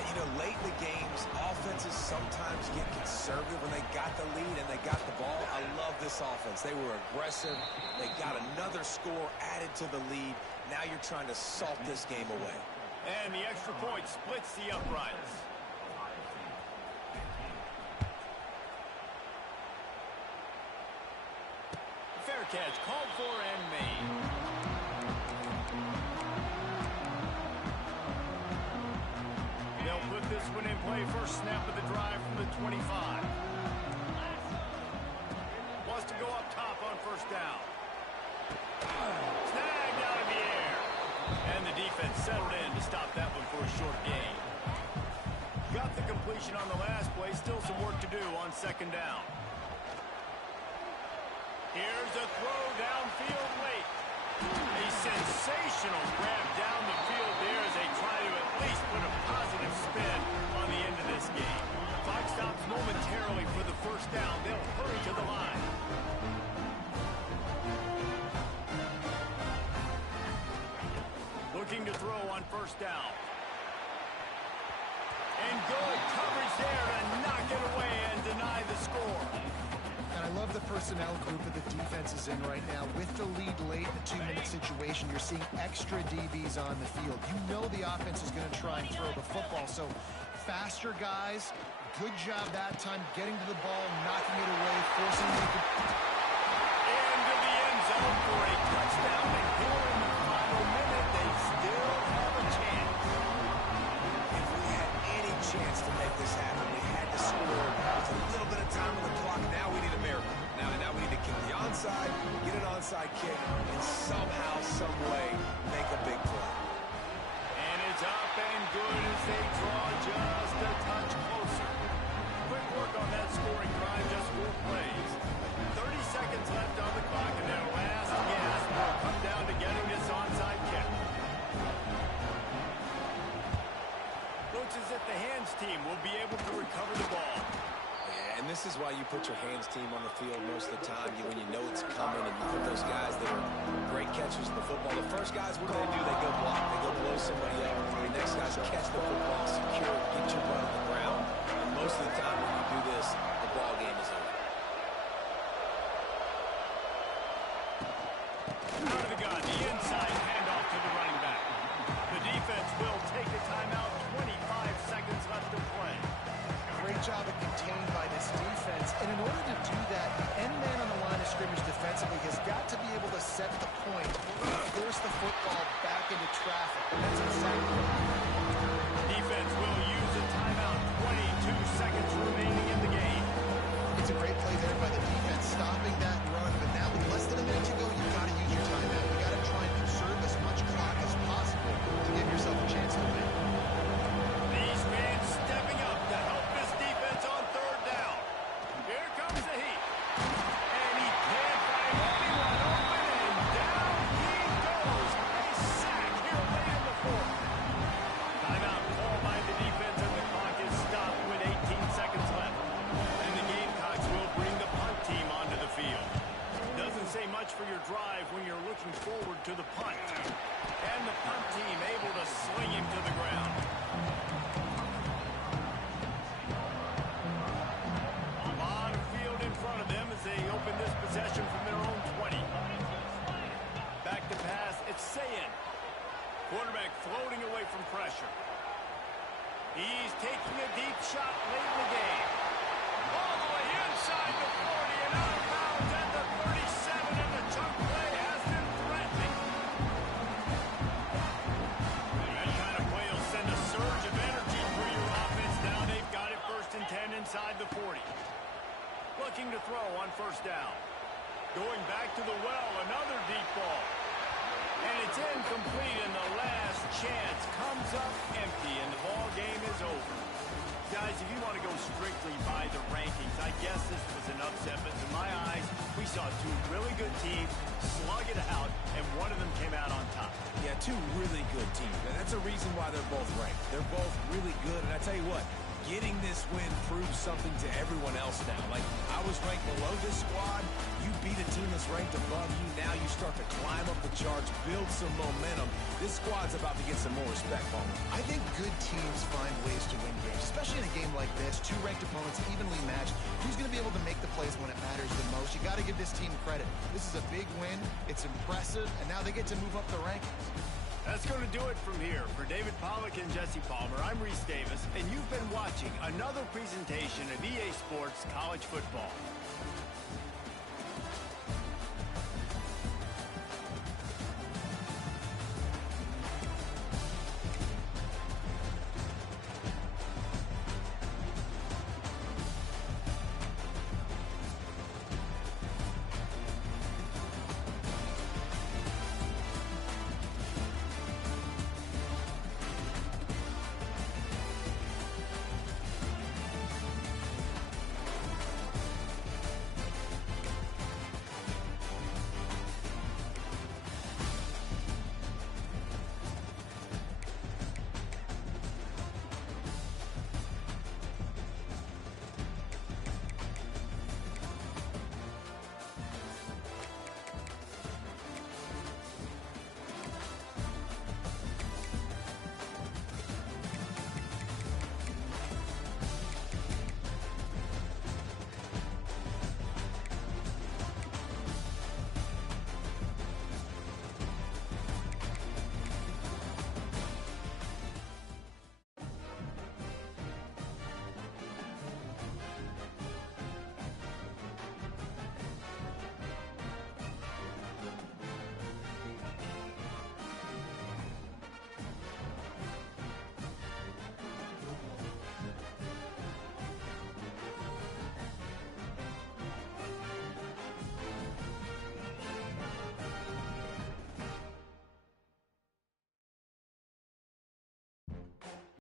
And, you know, late in the games, offenses sometimes get conservative when they got the lead and they got the ball. I love this offense. They were aggressive. They got another score added to the lead. Now you're trying to salt this game away. And the extra point splits the uprights. Fair catch, called for and made. They'll put this one in play. First snap of the drive from the 25. Wants to go up top on 1st down. Snagged out of the air. And the defense settled in to stop that one for a short gain. Got the completion on the last play. Still some work to do on 2nd down. Here's a throw downfield late. A sensational grab down the field there as they try to at least put a positive spin on the end of this game. Clock stops momentarily for the 1st down. They'll hurry to the line. Looking to throw on 1st down. And good coverage there to knock it away and deny the score. And I love the personnel group that the defense is in right now. With the lead late in the 2-minute situation, you're seeing extra DBs on the field. You know the offense is going to try and throw the football. So faster guys, good job that time getting to the ball, knocking it away, forcing them to... Into the end zone for a touchdown. And here in the final minute, they still have a chance. If we had any chance to make this happen, we had to score. With a little bit of time on the clock, now we need a miracle. Now we need to kick the onside, get an onside kick, and somehow, some way, make a big play. And it's up and good as they draw just a touch closer. Quick work on that scoring drive, just 4 plays. 30 seconds left on the clock, and their last gasp will come down to getting this onside kick. Looks as if the hands team will be able to recover the ball. And this is why you put your hands team on the field most of the time, when you know it's coming, and you put those guys that are great catchers of the football. The first guys, what do? They go block. They go blow somebody up. The next guys catch the football, secure it, get your butt on the ground. And most of the time when you do this, the ball game is over. Out of the gun, the inside handoff to the running back. The defense will take a timeout. 25 seconds left to play. Great job of contained by this defense. And in order to do that, the end man on the line of scrimmage defensively has got to be able to set the point, force the football back into traffic. And that's exactly what happened. Defense will use a timeout. 22 seconds remaining in the game. It's a great play there by the defense, stopping that run. But now with less than a minute to go, you've got to use your timeout. You've got to try and conserve as much clock as possible to give yourself a chance to win. These fans stepping up to help this defense on third down. Here comes the heat. And he can't find anyone open, and down he goes. A sack here late in the fourth. Timeout called by the defense, and the clock is stopped with 18 seconds left. And the Gamecocks will bring the punt team onto the field. Doesn't say much for your drive when you're looking forward to the punt. And the punt team able to sling him to the ground. A lot of field in front of them as they open this possession from their own 20. Back to pass, it's Sayin. Quarterback floating away from pressure. He's taking a deep shot late in the game. All the way inside the 40 and out of bounds at the 37, and the chunk play has been threatening. That kind of play will send a surge of energy through your offense. Now they've got it 1st and 10 inside the 40. Looking to throw on 1st down. Going back to the well, another deep ball. And it's incomplete, and the last chance comes up empty, and the ball game is over. Guys, if you want to go strictly by the rankings, I guess this was an upset, but in my eyes, we saw two really good teams slug it out, and one of them came out on top. Yeah, two really good teams. And that's a reason why they're both ranked. They're both really good, and I tell you what, getting this win proves something to everyone else now. Like, I was ranked below this squad. You beat a team that's ranked above you. Now you start to climb up the charts, build some momentum. This squad's about to get some more respect, Palmer. I think good teams find ways to win games, especially in a game like this. Two ranked opponents evenly matched. Who's going to be able to make the plays when it matters the most? You got to give this team credit. This is a big win. It's impressive, and now they get to move up the rankings. That's going to do it from here. For David Pollack and Jesse Palmer, I'm Reese Davis, and you've been watching another presentation of EA Sports College Football.